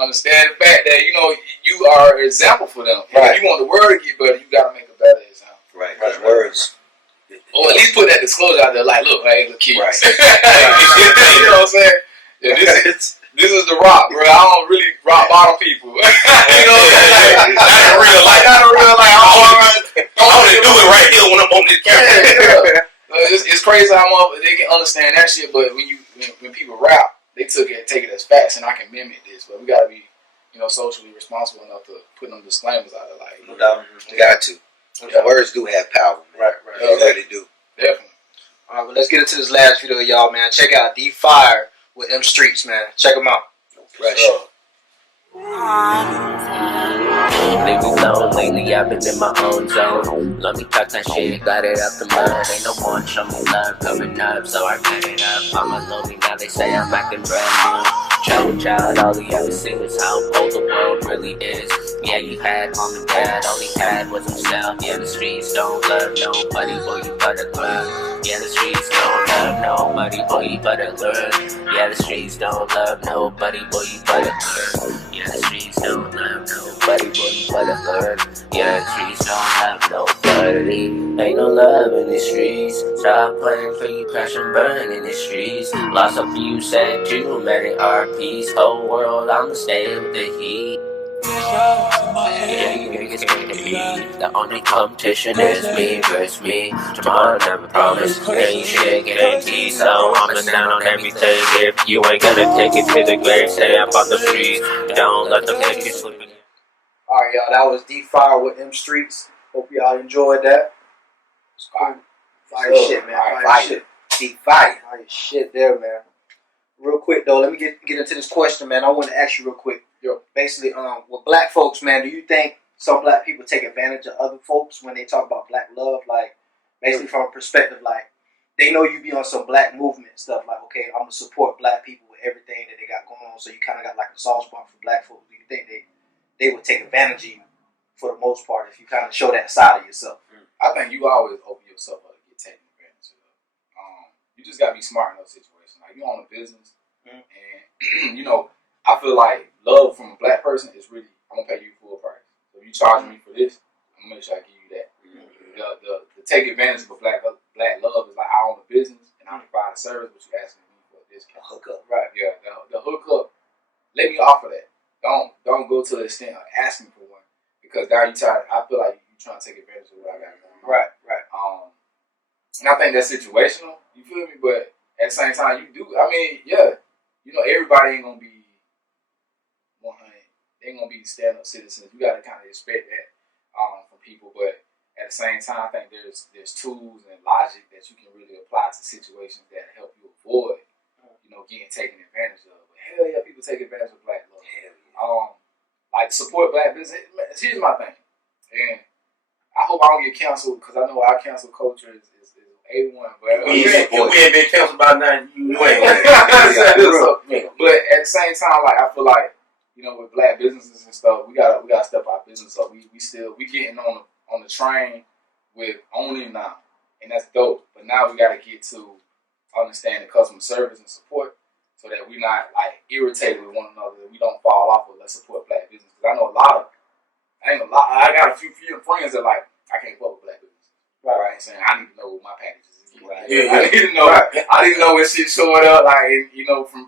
understand the fact that you are an example for them. Right. If you want the world to get better, you gotta make a better example. Right. Words. Or at least put that disclosure out there, like, look, hey, look, kids. Right. You know what I'm saying? Yeah, this is the rock, bro. I don't really rock bottom people. You know what I'm saying? Not in real life. I only do it right here when I'm on this camera. It's crazy how they can understand that shit, but when people rap, they take it as facts, and I can mimic this. But we gotta be, socially responsible enough to put them disclaimers out there, like. No doubt. You got to. The words do have power, man. Right. They really do. Definitely. All right, well, let's get into this last video, y'all, man. Check out DFire with M Streets, man. Check them out. Fresh. Leave me alone, lately I've been in my own zone. Let me talk that shit, got it out the mud. Ain't no one show me love, coming up, so I cut it up. I'm lonely now, they say I'm acting brand new. Child, all he ever seen was how old the world really is. Yeah, you had mom and dad, all he had was himself. Yeah, the streets don't love nobody, boy, you better learn. Yeah, the streets don't love nobody, boy, you better learn. Yeah, the streets don't love nobody, boy, you better learn. Yeah, the streets don't love nobody, boy, you better learn. Yeah, the streets don't love nobody. Ain't no love in the streets. Stop playing for you, crash and burn in the streets. Lost a few, said too many RPs. Whole world, I'ma stay with the heat. Yeah, you niggas can't compete. The only competition is me versus me. Tomorrow never promised. Ain't shit guaranteed, so I'ma stand on everything. If you ain't gonna take it to the grave, stay up on the streets. Don't let them make you slip. Alright, y'all, that was DFire with M Streets. Hope y'all enjoyed that. Fire shit, man. Fire shit. DFire. Fire shit there, man. Real quick, though, let me get into this question, man. I want to ask you real quick. Basically, with black folks, man, do you think some black people take advantage of other folks when they talk about black love? Like, basically from a perspective, like, they know you be on some black movement stuff. Like, okay, I'm going to support black people with everything that they got going on. So you kind of got like a soft spot for black folks. Do you think they would take advantage of you for the most part if you kind of show that side of yourself? I think you always open yourself up to get taken advantage of. You just got to be smart in those situations. Like, you own a business, and, I feel like love from a black person is really, I'm going to pay you full price. So if you charge me for this, I'm going to make sure I give you that. The take advantage of a black love is like, I own a business, and I provide a service, but you asking me for a discount. Hookup. Right, yeah. The hookup, let me offer that. Don't go to the extent of asking for one, because now I feel like you're trying to take advantage of what I got going on. Right. And I think that's situational, you feel me? But at the same time, everybody ain't going to be 100. They ain't going to be stand-up citizens. You got to kind of expect that from people. But at the same time, I think there's tools and logic that you can really apply to situations that help you avoid, getting taken advantage of. But hell yeah, people take advantage of black love. Like, support black business. Here's my thing. And I hope I don't get canceled, because I know our cancel culture is A1. But we ain't been canceled by nothing. You ain't. But at the same time, like, I feel like, with black businesses and stuff, we gotta step our business up. We getting on the train with owning now, and that's dope. But now we gotta get to understand the customer service and support, so that we're not like irritated with one another. That we don't fall off of let's support black business. Because I know I got a few friends that like, I can't fuck with black business. Right. Saying I need to know what my packages is. Right. Yeah. I need to know. Right. I need to know when shit's showing up. Like,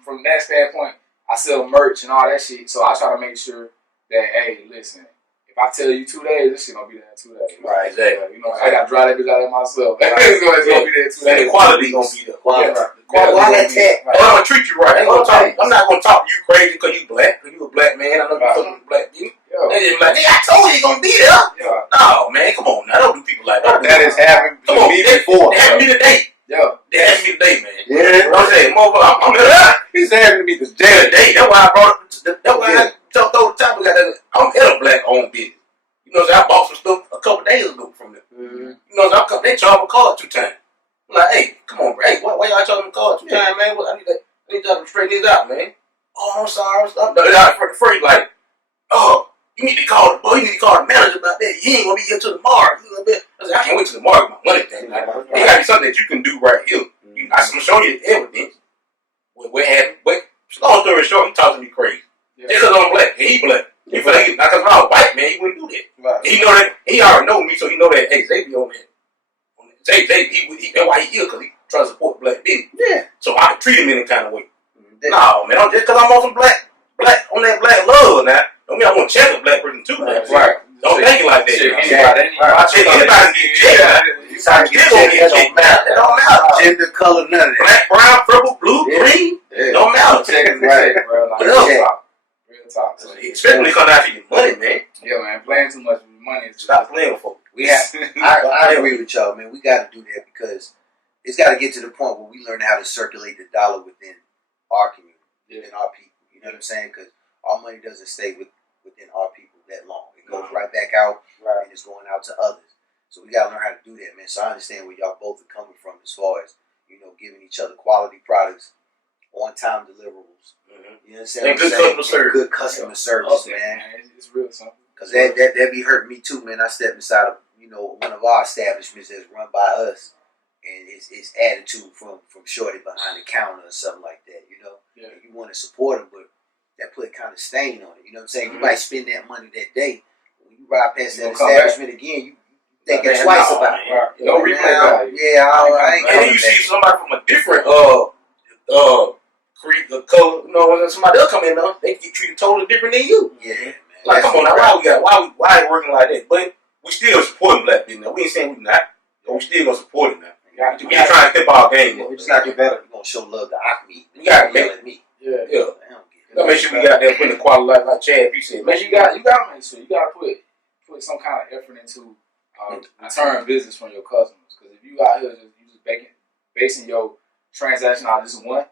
from that standpoint, I sell merch and all that shit. So I try to make sure that, hey, listen, if I tell you 2 days, this shit gonna be there in 2 days. Right, exactly. You know, I gotta dry that bitch out of myself. It's gonna be there in 2 days. And the quality gonna be there. Quality. I'm gonna treat you right. I'm not gonna talk to you crazy because you black. Because you a black man. I know you fucking black people. They just like, I told you gonna be there. No, man, come on now. Don't do people like that. That has happened to me before. They happened to me today. They asked me today, man. Yeah. I'm saying, motherfucker, I'm here. He's happened to me Today. That's why I brought it. That's why I jumped over the top. I'm in a black-owned business. You know, so I bought some stuff a couple days ago from them. You know, so they charge my card 2 times. I'm like, hey, come on, bro. Hey, why y'all charging my card 2 times, man? I need y'all to straighten this out, man. Oh, I'm sorry. I'm out for the free. Like, oh, you need to call the manager about that. He ain't gonna be here till tomorrow. I said, I can't wait till tomorrow with my money thing. Like, it gotta be something that you can do right here. I'm gonna show you the evidence. What happened? But long story short, he talking to me crazy. Just because I'm black and he black. Because if I was white, man, he wouldn't do that. Right. He know that. He already know me, so he know that. Hey, they be on that. That's why he here, because he trying to support black people. Yeah. So I can treat him any kind of way. No, man, just because I'm on some black on that black love now. Don't mean I want to check a black person too. Right. Don't think it like that. I check anybody to get checked. It don't matter. Gender, color, none of that. Black, brown, purple, blue, green. Don't matter. Right, bro. Real talk. Especially because I see your money, man. Yeah, man. Playing too much with money is stop playing with folks. I agree with y'all, man. We got to do that because it's got to get to the point where we learn how to circulate the dollar within our community, within our people. You know what I'm saying? Because our money doesn't stay within our people that long. It goes right back out, and it's going out to others. So we got to learn how to do that, man. So I understand where y'all both are coming from as far as, you know, giving each other quality products, on-time deliverables. You know what I'm saying? Good customer service, man. It's real simple. Because that be hurting me too, man. I stepped inside of, you know, one of our establishments that's run by us, and it's attitude from shorty behind the counter or something like that, you know? Yeah. You want to support them, but that put kind of stain on it, you know what I'm saying? You might spend that money that day. When you ride past that establishment again, you thinking twice about it. Right. No replay value. Yeah, I ain't. And then you see somebody from a different creed, color, you know, when somebody else come in, they get treated totally different than you. Yeah, man. Like, come on now, why ain't working like that? But we still supporting black people. We ain't saying we not, but we still gonna support it now. We ain't trying to step our game. We just gotta do better. We gonna show love to Akme. You gotta make it me. Yeah. Gotta make sure we got there putting the quality like Chad P said. Man, you gotta make sure you gotta put some kind of effort into return business from your customers. Because if you out here just basing your transaction out of this one,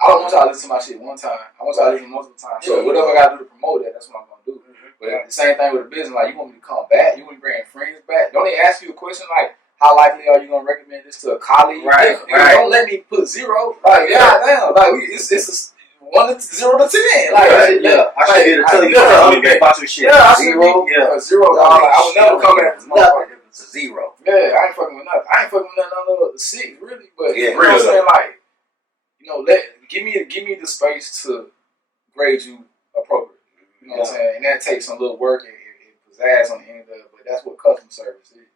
I don't want y'all to listen to my shit one time. I want y'all to listen multiple times. So whatever I gotta do to promote that, that's what I'm gonna do. But the same thing with the business, like you want me to come back, you want me to bring friends back. Don't they ask you a question like, how likely are you gonna recommend this to a colleague? Right. Don't let me put 0. Like, damn, like it's a 1 to 0 to 10. Like, I should be able to tell you about your shit. Yeah, 0. Yeah, 0. I would never come in as nothing. It's a 0. Yeah, I ain't fucking with nothing. I ain't fucking with nothing under 6, really. But yeah, you know what I'm saying? Like, you know, give me the space to grade you appropriately. You know what I'm saying? And that takes some little work and pizzazz on the end of it, but that's what customer service is.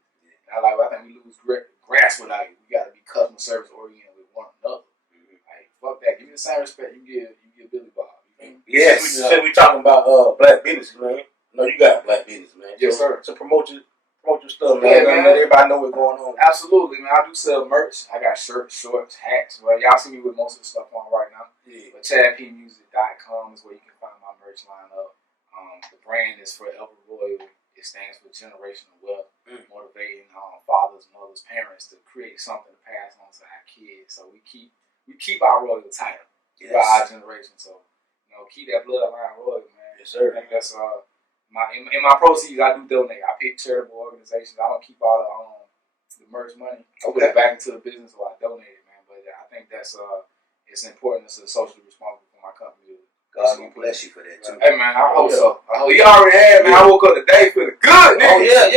And I think we lose grasp without it. We got to be customer service oriented with one another. Like, fuck that. Give me the same respect you give Billy Bob. Yes. Since we talking about black business, man. No, you got black business, man. Yes, sir. So promote your stuff, man. Let everybody know what's going on. Absolutely, man. I do sell merch. I got shirts, shorts, hats. Well, y'all see me with most of the stuff on right now. Yeah. But ChadPmusic.com is where you can find my merch line up. The brand is Forever Royal. It stands for generational wealth, motivating fathers, mothers, parents to create something to pass on to our kids. So we keep our royal title throughout our generation. So keep that bloodline royal, man. Yes, sir. I think that's in my proceeds, I do donate. I pick charitable organizations. I don't keep all the merch money. I put it back into the business or I donate it, man. But I think that's it's important. It's socially responsible for my company. God will bless you for that too. Hey man, I hope so. You already had, man. I woke up today feeling good, nigga. Oh yeah.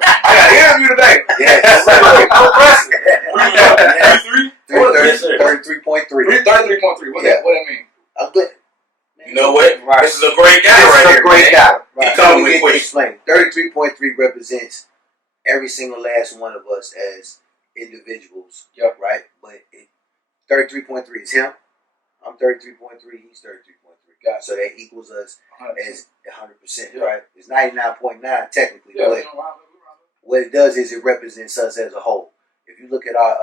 I got an interview today. Yeah. No pressure. 33.3. 33.3. What that mean? I'm good. You know what? Right. This is a great guy right here. Great guy. Right. He coming with quick. Explain. 33.3 represents every single last one of us as individuals. Yep. Right? But 33.3 is him. I'm 33.3. He's 33.3. Gotcha. So that equals us 100%. as 100%, right? It's 99.9 technically, Yeah, but what it does is it represents us as a whole. If you look at our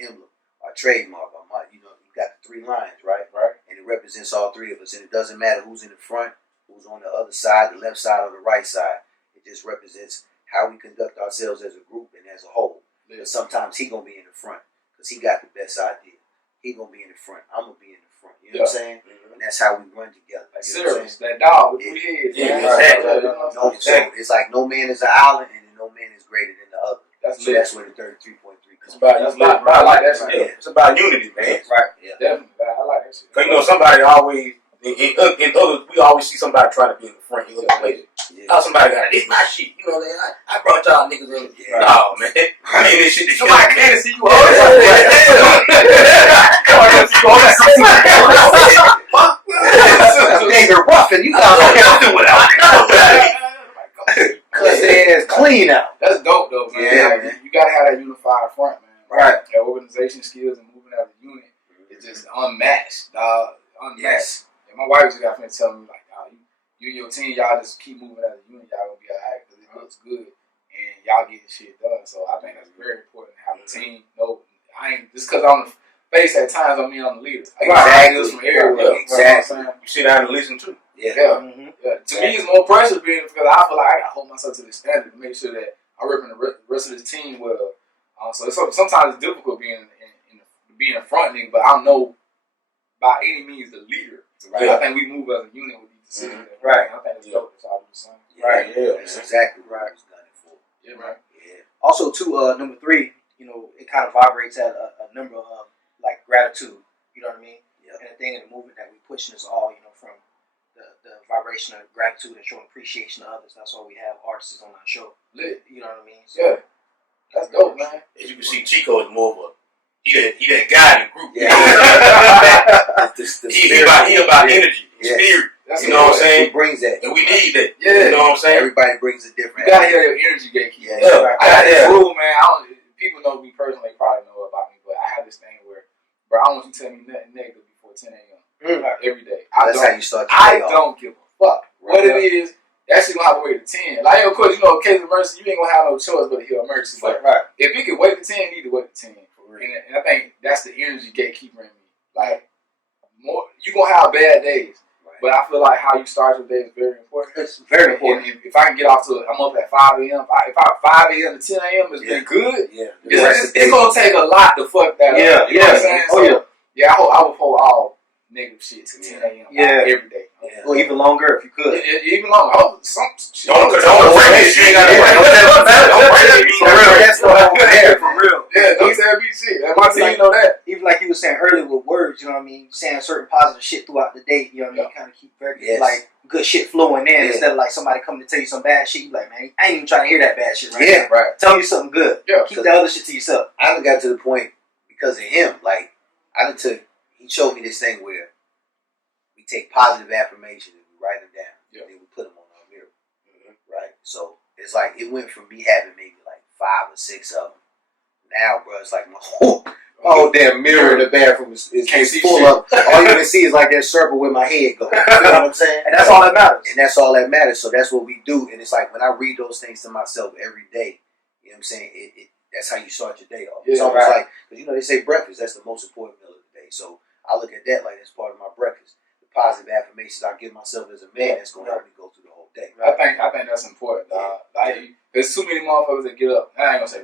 emblem, our trademark, you got the 3 lines, right? Right. And it represents all 3 of us. And it doesn't matter who's in the front, who's on the other side, the left side or the right side. It just represents how we conduct ourselves as a group and as a whole. But sometimes he gonna be in the front because he got the best idea. He gonna be in the front. I'm gonna be in the front. You know what I'm saying? And that's how we run together. Like you know serious, that dog with 3 heads. So it's like no man is an island and no man is greater than the other. That's where the 33.3 comes from. I like that shit. It's about unity, man. Right. Yeah. Definitely. I like that shit. Cause you know somebody always in others we always see somebody trying to be in the front. You know, oh, somebody got it. It's my shit. You know that I brought y'all niggas in. Yeah. No man, I mean this shit. Somebody can't see you. Nigga roughing. You got to without. Cause their ass clean out. That's dope though, man. Yeah, like, man. You gotta have that unified front, man. Right. That organization skills and moving as a unit is just unmatched, dog. Unmatched. Yes. And my wife just got me telling me like, you and your team, y'all just keep moving as a unit. Y'all gonna be alright because it looks good and y'all getting shit done. So I think that's very important to have a team. No, I ain't just because I'm the face at times. I mean, I'm the leader. I get ideas from everywhere. Exactly. You sit down and listen too. Yeah. To me, it's more pressure being because I feel like I gotta hold myself to the standard to make sure that I'm repping the rest of this team well. So sometimes it's difficult being in front nigga, but I know by any means the leader. Right? I think we move as a unit with these decisions. Right. I think it's dope. That's all I'm saying. Right. Yeah. That's exactly right. It's done it for. Yeah. Right. Yeah. Also, too, number 3, it kind of vibrates at a number of like gratitude. You know what I mean? Yeah. And the thing in the movement that we pushing us all, from the vibration of gratitude and showing appreciation to others. That's why we have artists on our show. Lit. You know what I mean? So, that's dope, man. As you can see, Chico is more of a he that guy in the group. Yeah. he about energy, spirit. You know what I'm saying? He brings that, and we need that. Yeah. You know what I'm saying? Everybody brings a different. You gotta hear your energy gatekeeper. Yeah. I got this rule, man. People know me personally, probably know about me, but I have this thing where, bro, I want you to tell me nothing negative before 10 a.m. Every day. That's how you start. I don't give a fuck what it is. That shit gonna have to wait to 10. Like, of course, in case of emergency, you ain't gonna have no choice but to hear emergency. But if it can wait to 10, you need to wait to 10. And I think that's the energy gatekeeper in me. Like, you gonna have bad days, but I feel like how you start your day is very important. It's very important. And if I can get off to, I'm up at 5 a.m. If I 5 a.m. to 10 a.m. has been good, it's gonna take a lot to fuck that up. You know what I'm saying? Yeah, I would hold all negative shit to 10 a.m. Every day. Or even longer if you could. Even longer. Don't break this shit. Don't break it. For real. That's the whole thing. For real. Yeah, don't tell me shit. My team know that. Even like you were saying earlier with words, you know what I mean? Saying certain positive shit throughout the day, you know what I mean? Kind of keep very, like, good shit flowing in instead of like somebody coming to tell you some bad shit. You like, man, I ain't even trying to hear that bad shit right now. Tell me something good. Keep the other shit to yourself. I done got to the point because of him. Like, he showed me this thing where we take positive affirmations and we write them down. And then we put them on our mirror. Right? So it's like, it went from me having maybe like 5 or 6 of them. Now, bro, it's like my whole damn mirror in the bathroom is full of. All you can see is like that circle where my head goes. You know what I'm saying? And that's all that matters. And that's all that matters. So that's what we do. And it's like when I read those things to myself every day, you know what I'm saying? That's how you start your day off. It's almost like, because they say breakfast, that's the most important meal of the day. So I look at that like that's part of my breakfast. The positive affirmations I give myself as a man, that's going to help me go through the whole day. I think that's important, dog. Like, there's too many motherfuckers that get up. I ain't going to say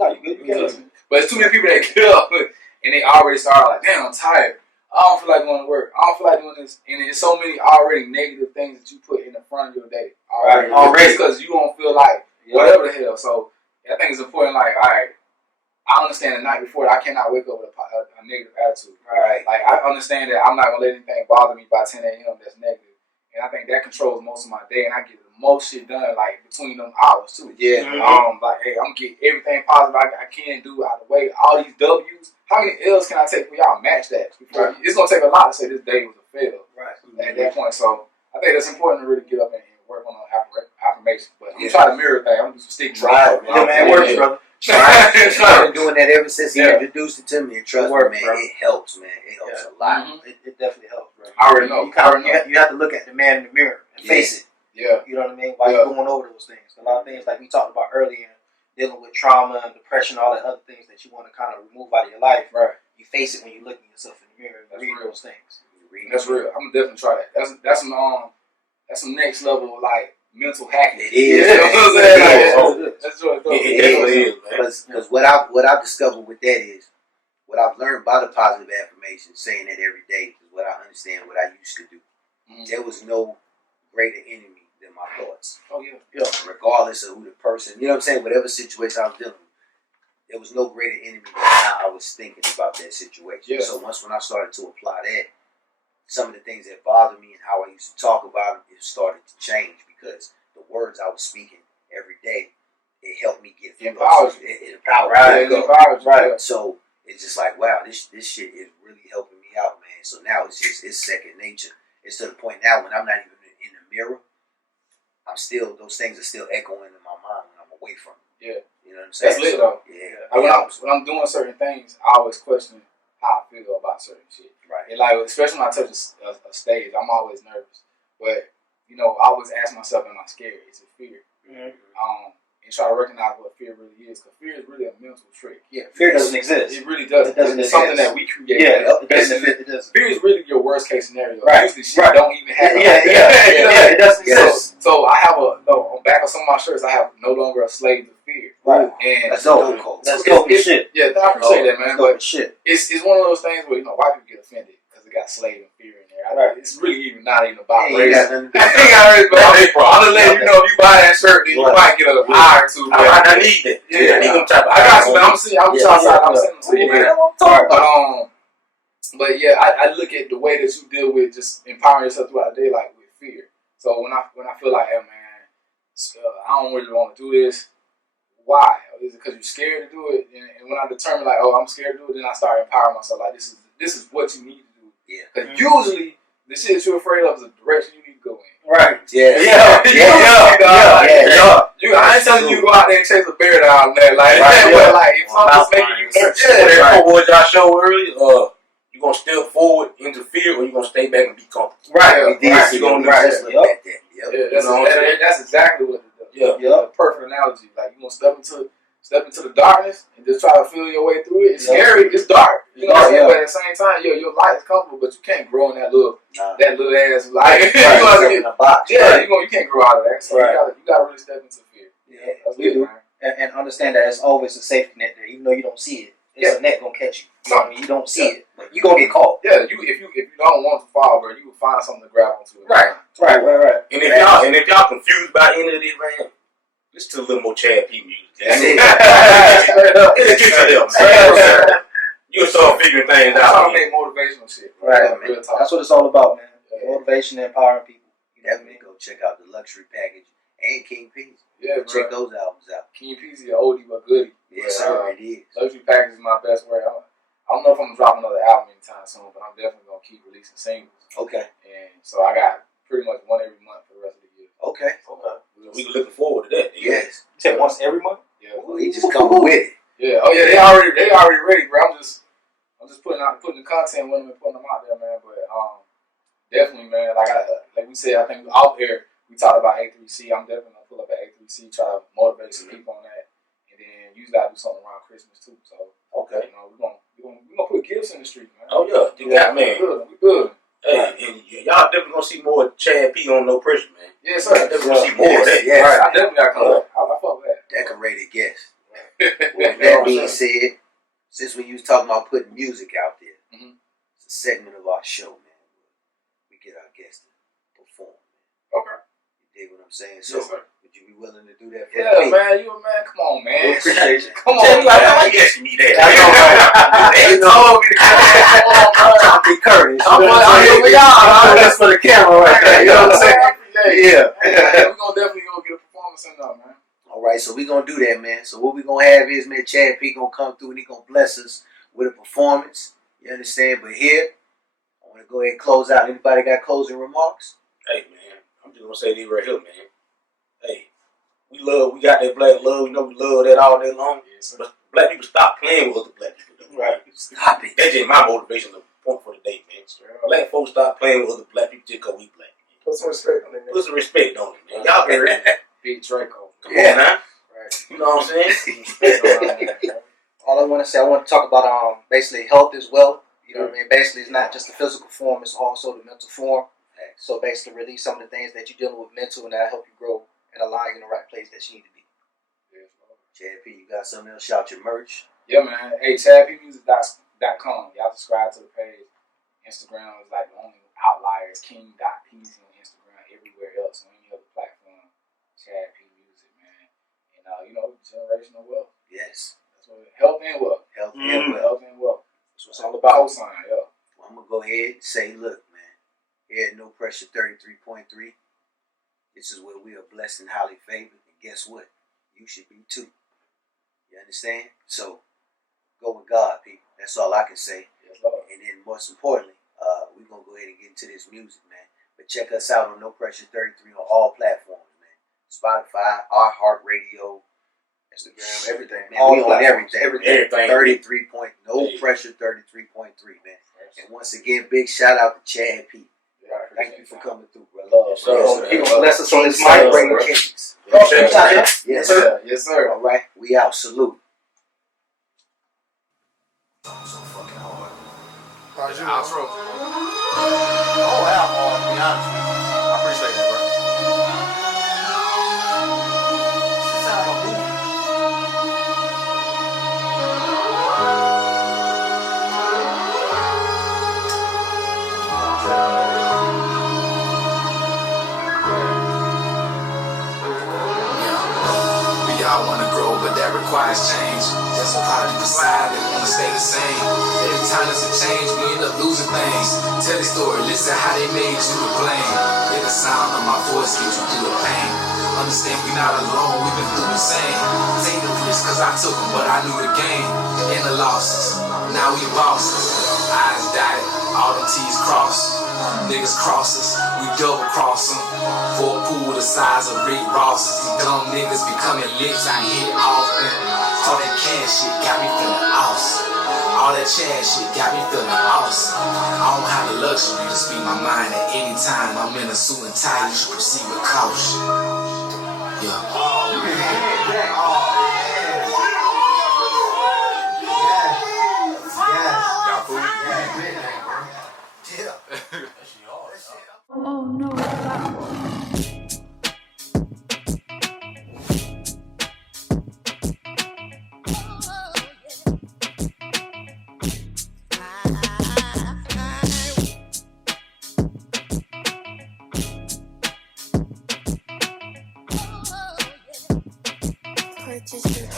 no, you good. You can't listen. But it's too many people that get up and they already start like, damn, I'm tired. I don't feel like going to work. I don't feel like doing this. And there's so many already negative things that you put in the front of your day. Already. Because you don't feel like whatever the hell. So I think it's important, like, all right, I understand the night before that I cannot wake up with a negative attitude. Right. Like, I understand that I'm not going to let anything bother me by 10 a.m. that's negative. And I think that controls most of my day, and I get the most shit done, like, between them hours, too. Yeah. Like, hey, I'm getting everything positive I can do out of the way. All these W's, how many L's can I take for y'all match that? It's going to take a lot to say this day was a fail. Right. At that point. So, I think it's important to really get up and work on affirmation. But I'm trying to mirror things. I'm going to do some stick drive. Yeah, man, works, brother. I've been doing that ever since he introduced it to me. And trust me, man, it helps, man. It helps a lot. Mm-hmm. It definitely helps, bro. I already know. You have to look at the man in the mirror and face it. Yeah. You know what I mean? While you're going over those things. A lot of things like we talked about earlier, dealing with trauma and depression, all the other things that you want to kind of remove out of your life. Right. You face it when you look at yourself in the mirror and read those things. That's real. I'm gonna definitely try that. That's some next level like mental hacking. It is. You know what I'm saying? That's what it definitely is. Because what I've discovered with that is what I've learned by the positive affirmation, saying that every day is what I understand what I used to do. Mm-hmm. There was no greater enemy than my thoughts. Oh yeah. Regardless of who the person, you know what I'm saying, whatever situation I was dealing with, there was no greater enemy than how I was thinking about that situation. Yeah. So once when I started to apply that, some of the things that bothered me and how I used to talk about it, it started to change because the words I was speaking every day, it helped me get through. It empowers you. Right. So it's just like, wow, this shit is really helping me out, man. So now it's second nature. It's to the point now when I'm not even in the mirror, those things are still echoing in my mind when I'm away from it. Yeah. You know what I'm saying? That's lit though. Yeah. When I'm doing certain things, I always question how I feel about certain shit. Right. And like, especially when I touch a stage, I'm always nervous. But, you know, I always ask myself, am I scared? Is it fear? Mm-hmm. And try to recognize what fear really is. Because fear is really a mental trick. Yeah, fear doesn't exist. It really doesn't. It's something that we create. Yeah, it doesn't. Fear is really your worst case scenario. Right. Usually shit don't even happen. It doesn't exist. So I have on back of some of my shirts, I have no longer a slave to fear. Right. And that's dope. That's dope shit. Yeah, I appreciate that, man. But shit. It's one of those things where, you know, white people get offended because they got slave and fear in there. It's really not even about race. I'm just letting you know, if you buy that shirt, then you might get an eye or two. I need that. Yeah, I got you, man. I'm sitting outside. I'm sitting to you, man. But yeah, I look at the way that you deal with just empowering yourself throughout the day, like with fear. So when I feel like, hey man, I don't really want to do this. Why? Is it because you're scared to do it? And when I determine like, oh, I'm scared to do it, then I start empowering myself. Like this is what you need to do. Yeah. Because usually the shit that you're afraid of is the direction you need to go in. Right. Yeah. I ain't telling you to go out there and chase a bear down there. Like, but like if something's making you nervous. That what y'all showed earlier. You gonna step forward into fear, or you gonna stay back and be comfortable. Right. You gonna do just like that. That's exactly what it does. Yeah. Perfect analogy. Like you gonna step into the darkness and just try to feel your way through it. It's scary. It's dark. You know what I'm saying? But at the same time, your life is comfortable, but you can't grow in that little ass life. You can't grow out of that. So you gotta really step into fear. Yeah, that's good, man. And understand that it's always a safety net there, even though you don't see it. It's a net gonna catch you. I mean, you don't see it, but you gonna get caught. Yeah, if you don't want to fall, bro, you will find something to grab onto. Right. And if y'all confused by any of this, man, listen to a little more Chap P music. That's it. It'll get to them. You'll start figuring things out. Trying to make motivational shit. Right. That's what it's all about, man. Motivation and empowering people. You definitely go check out the Luxury Package and King P's. Yeah, check those albums out. King P's is an oldie but goodie. Yes, sir, it is. Luxury Package is my best way. I don't know if I'm gonna drop another album anytime soon, but I'm definitely gonna keep releasing singles. Okay. And so I got pretty much one every month for the rest of the year. Okay. We looking forward to that. Yes. You said once every month? Yeah. Well, he just coming with it. Yeah. Oh yeah, they already ready, bro. I'm just putting the content with them and putting them out there, man. But definitely, man. Like we said, I think out there we talked about A3C. I'm definitely gonna pull up at A3C, try to motivate some people on that, and then you gotta do something around Christmas too. So you know, we're gonna put gifts in the street, man. Oh yeah, you got man. We good. Hey, and y'all definitely gonna see more Chap P on No Pressure, man. Yes, sir. Definitely gonna see more of that. Yes. Right. I definitely got come. I fuck with that. Decorated guest. With that being said, since we was talking about putting music out there, it's a segment of our show, man. We get our guests to perform, man. Okay. You dig what I'm saying? So, would you be willing to do that for me? Man. You a man. Come on, man. We appreciate you. Come on, man. I guess you need that. They told me to come on, bro. I'm be Curtis. I'm here with y'all. That's for the camera right there. You know what I'm saying? Yeah. We're gonna definitely go get a performance in there, man. Alright, so we're going to do that, man. So what we're going to have is, man, Chap P going to come through and he going to bless us with a performance. You understand? But here, I want to go ahead and close out. Anybody got closing remarks? Hey, man, I'm just going to say these right here, man. Hey, we got that black love. We know we love that all day long. Yes, But black people stop playing with other black people. Right. Stop it. That's just my motivation. The point for the day, man. Black folks stop playing with other black people just because we black. Put some respect on it, man. Put some respect on it, man. Y'all heard it. Big Draco. Come on, man. Right. You know what I'm saying? All I want to say, I want to talk about basically health as well. You know what I mean? Basically, it's not just the physical form; it's also the mental form. So basically, release some of the things that you're dealing with mental, and that'll help you grow and align you in the right place that you need to be. Chad P, you got something else? Shout your merch. Yeah, man. Hey, ChadPmusic.com. Y'all subscribe to the page. Instagram is like the only outliers. King.Peasy on Instagram. Everywhere else on any other platform. Chad P Music, man. And generational wealth. Yes. That's what health and wealth. Health and wealth. Health and wealth. That's what it's all about. Cosign, yeah. Well, I'm going to go ahead and say, look, man. Here at No Pressure 33.3, this is where we are blessed and highly favored. And guess what? You should be too. You understand? So, go with God, people. That's all I can say. Yes, Lord. And then, most importantly, we're going to go ahead and get into this music, man. But check us out on No Pressure 33 on all platforms, man. Spotify, iHeartRadio, Instagram, everything. Man, we on everything. Everything. 33 point, No Pressure 33.3, man. And once again, big shout out to Chad P. Thank you for coming through, brother. Yes, sir. He gonna bless us on this Mic mic, Breaking bring Kings. Yes, sir. Yes, sir. All right, we out. Salute. Outro. Oh, wow. To be honest with you. I appreciate that, bro. Shit sound like a movie. We all wanna grow, but that requires change. That's why people decide they wanna stay the same. Every time there's a change, we end up losing things. Tell the story, listen how they made you to blame. Let the sound of my voice get you through the pain. Understand we not alone, we've been through the same. Take the risk, cause I took them, but I knew the game. And the losses, now we bosses. Eyes dotted, all the T's crossed. Niggas cross us, we double cross them. For a pool the size of Rick Ross's. These dumb niggas becoming licks, I hit often. All that cash shit got me feeling awesome. All that Chad shit got me feeling awesome. I don't have the luxury to speak my mind at any time. I'm in a suit and tie, you should proceed with caution. Yeah. Oh no, Purchase your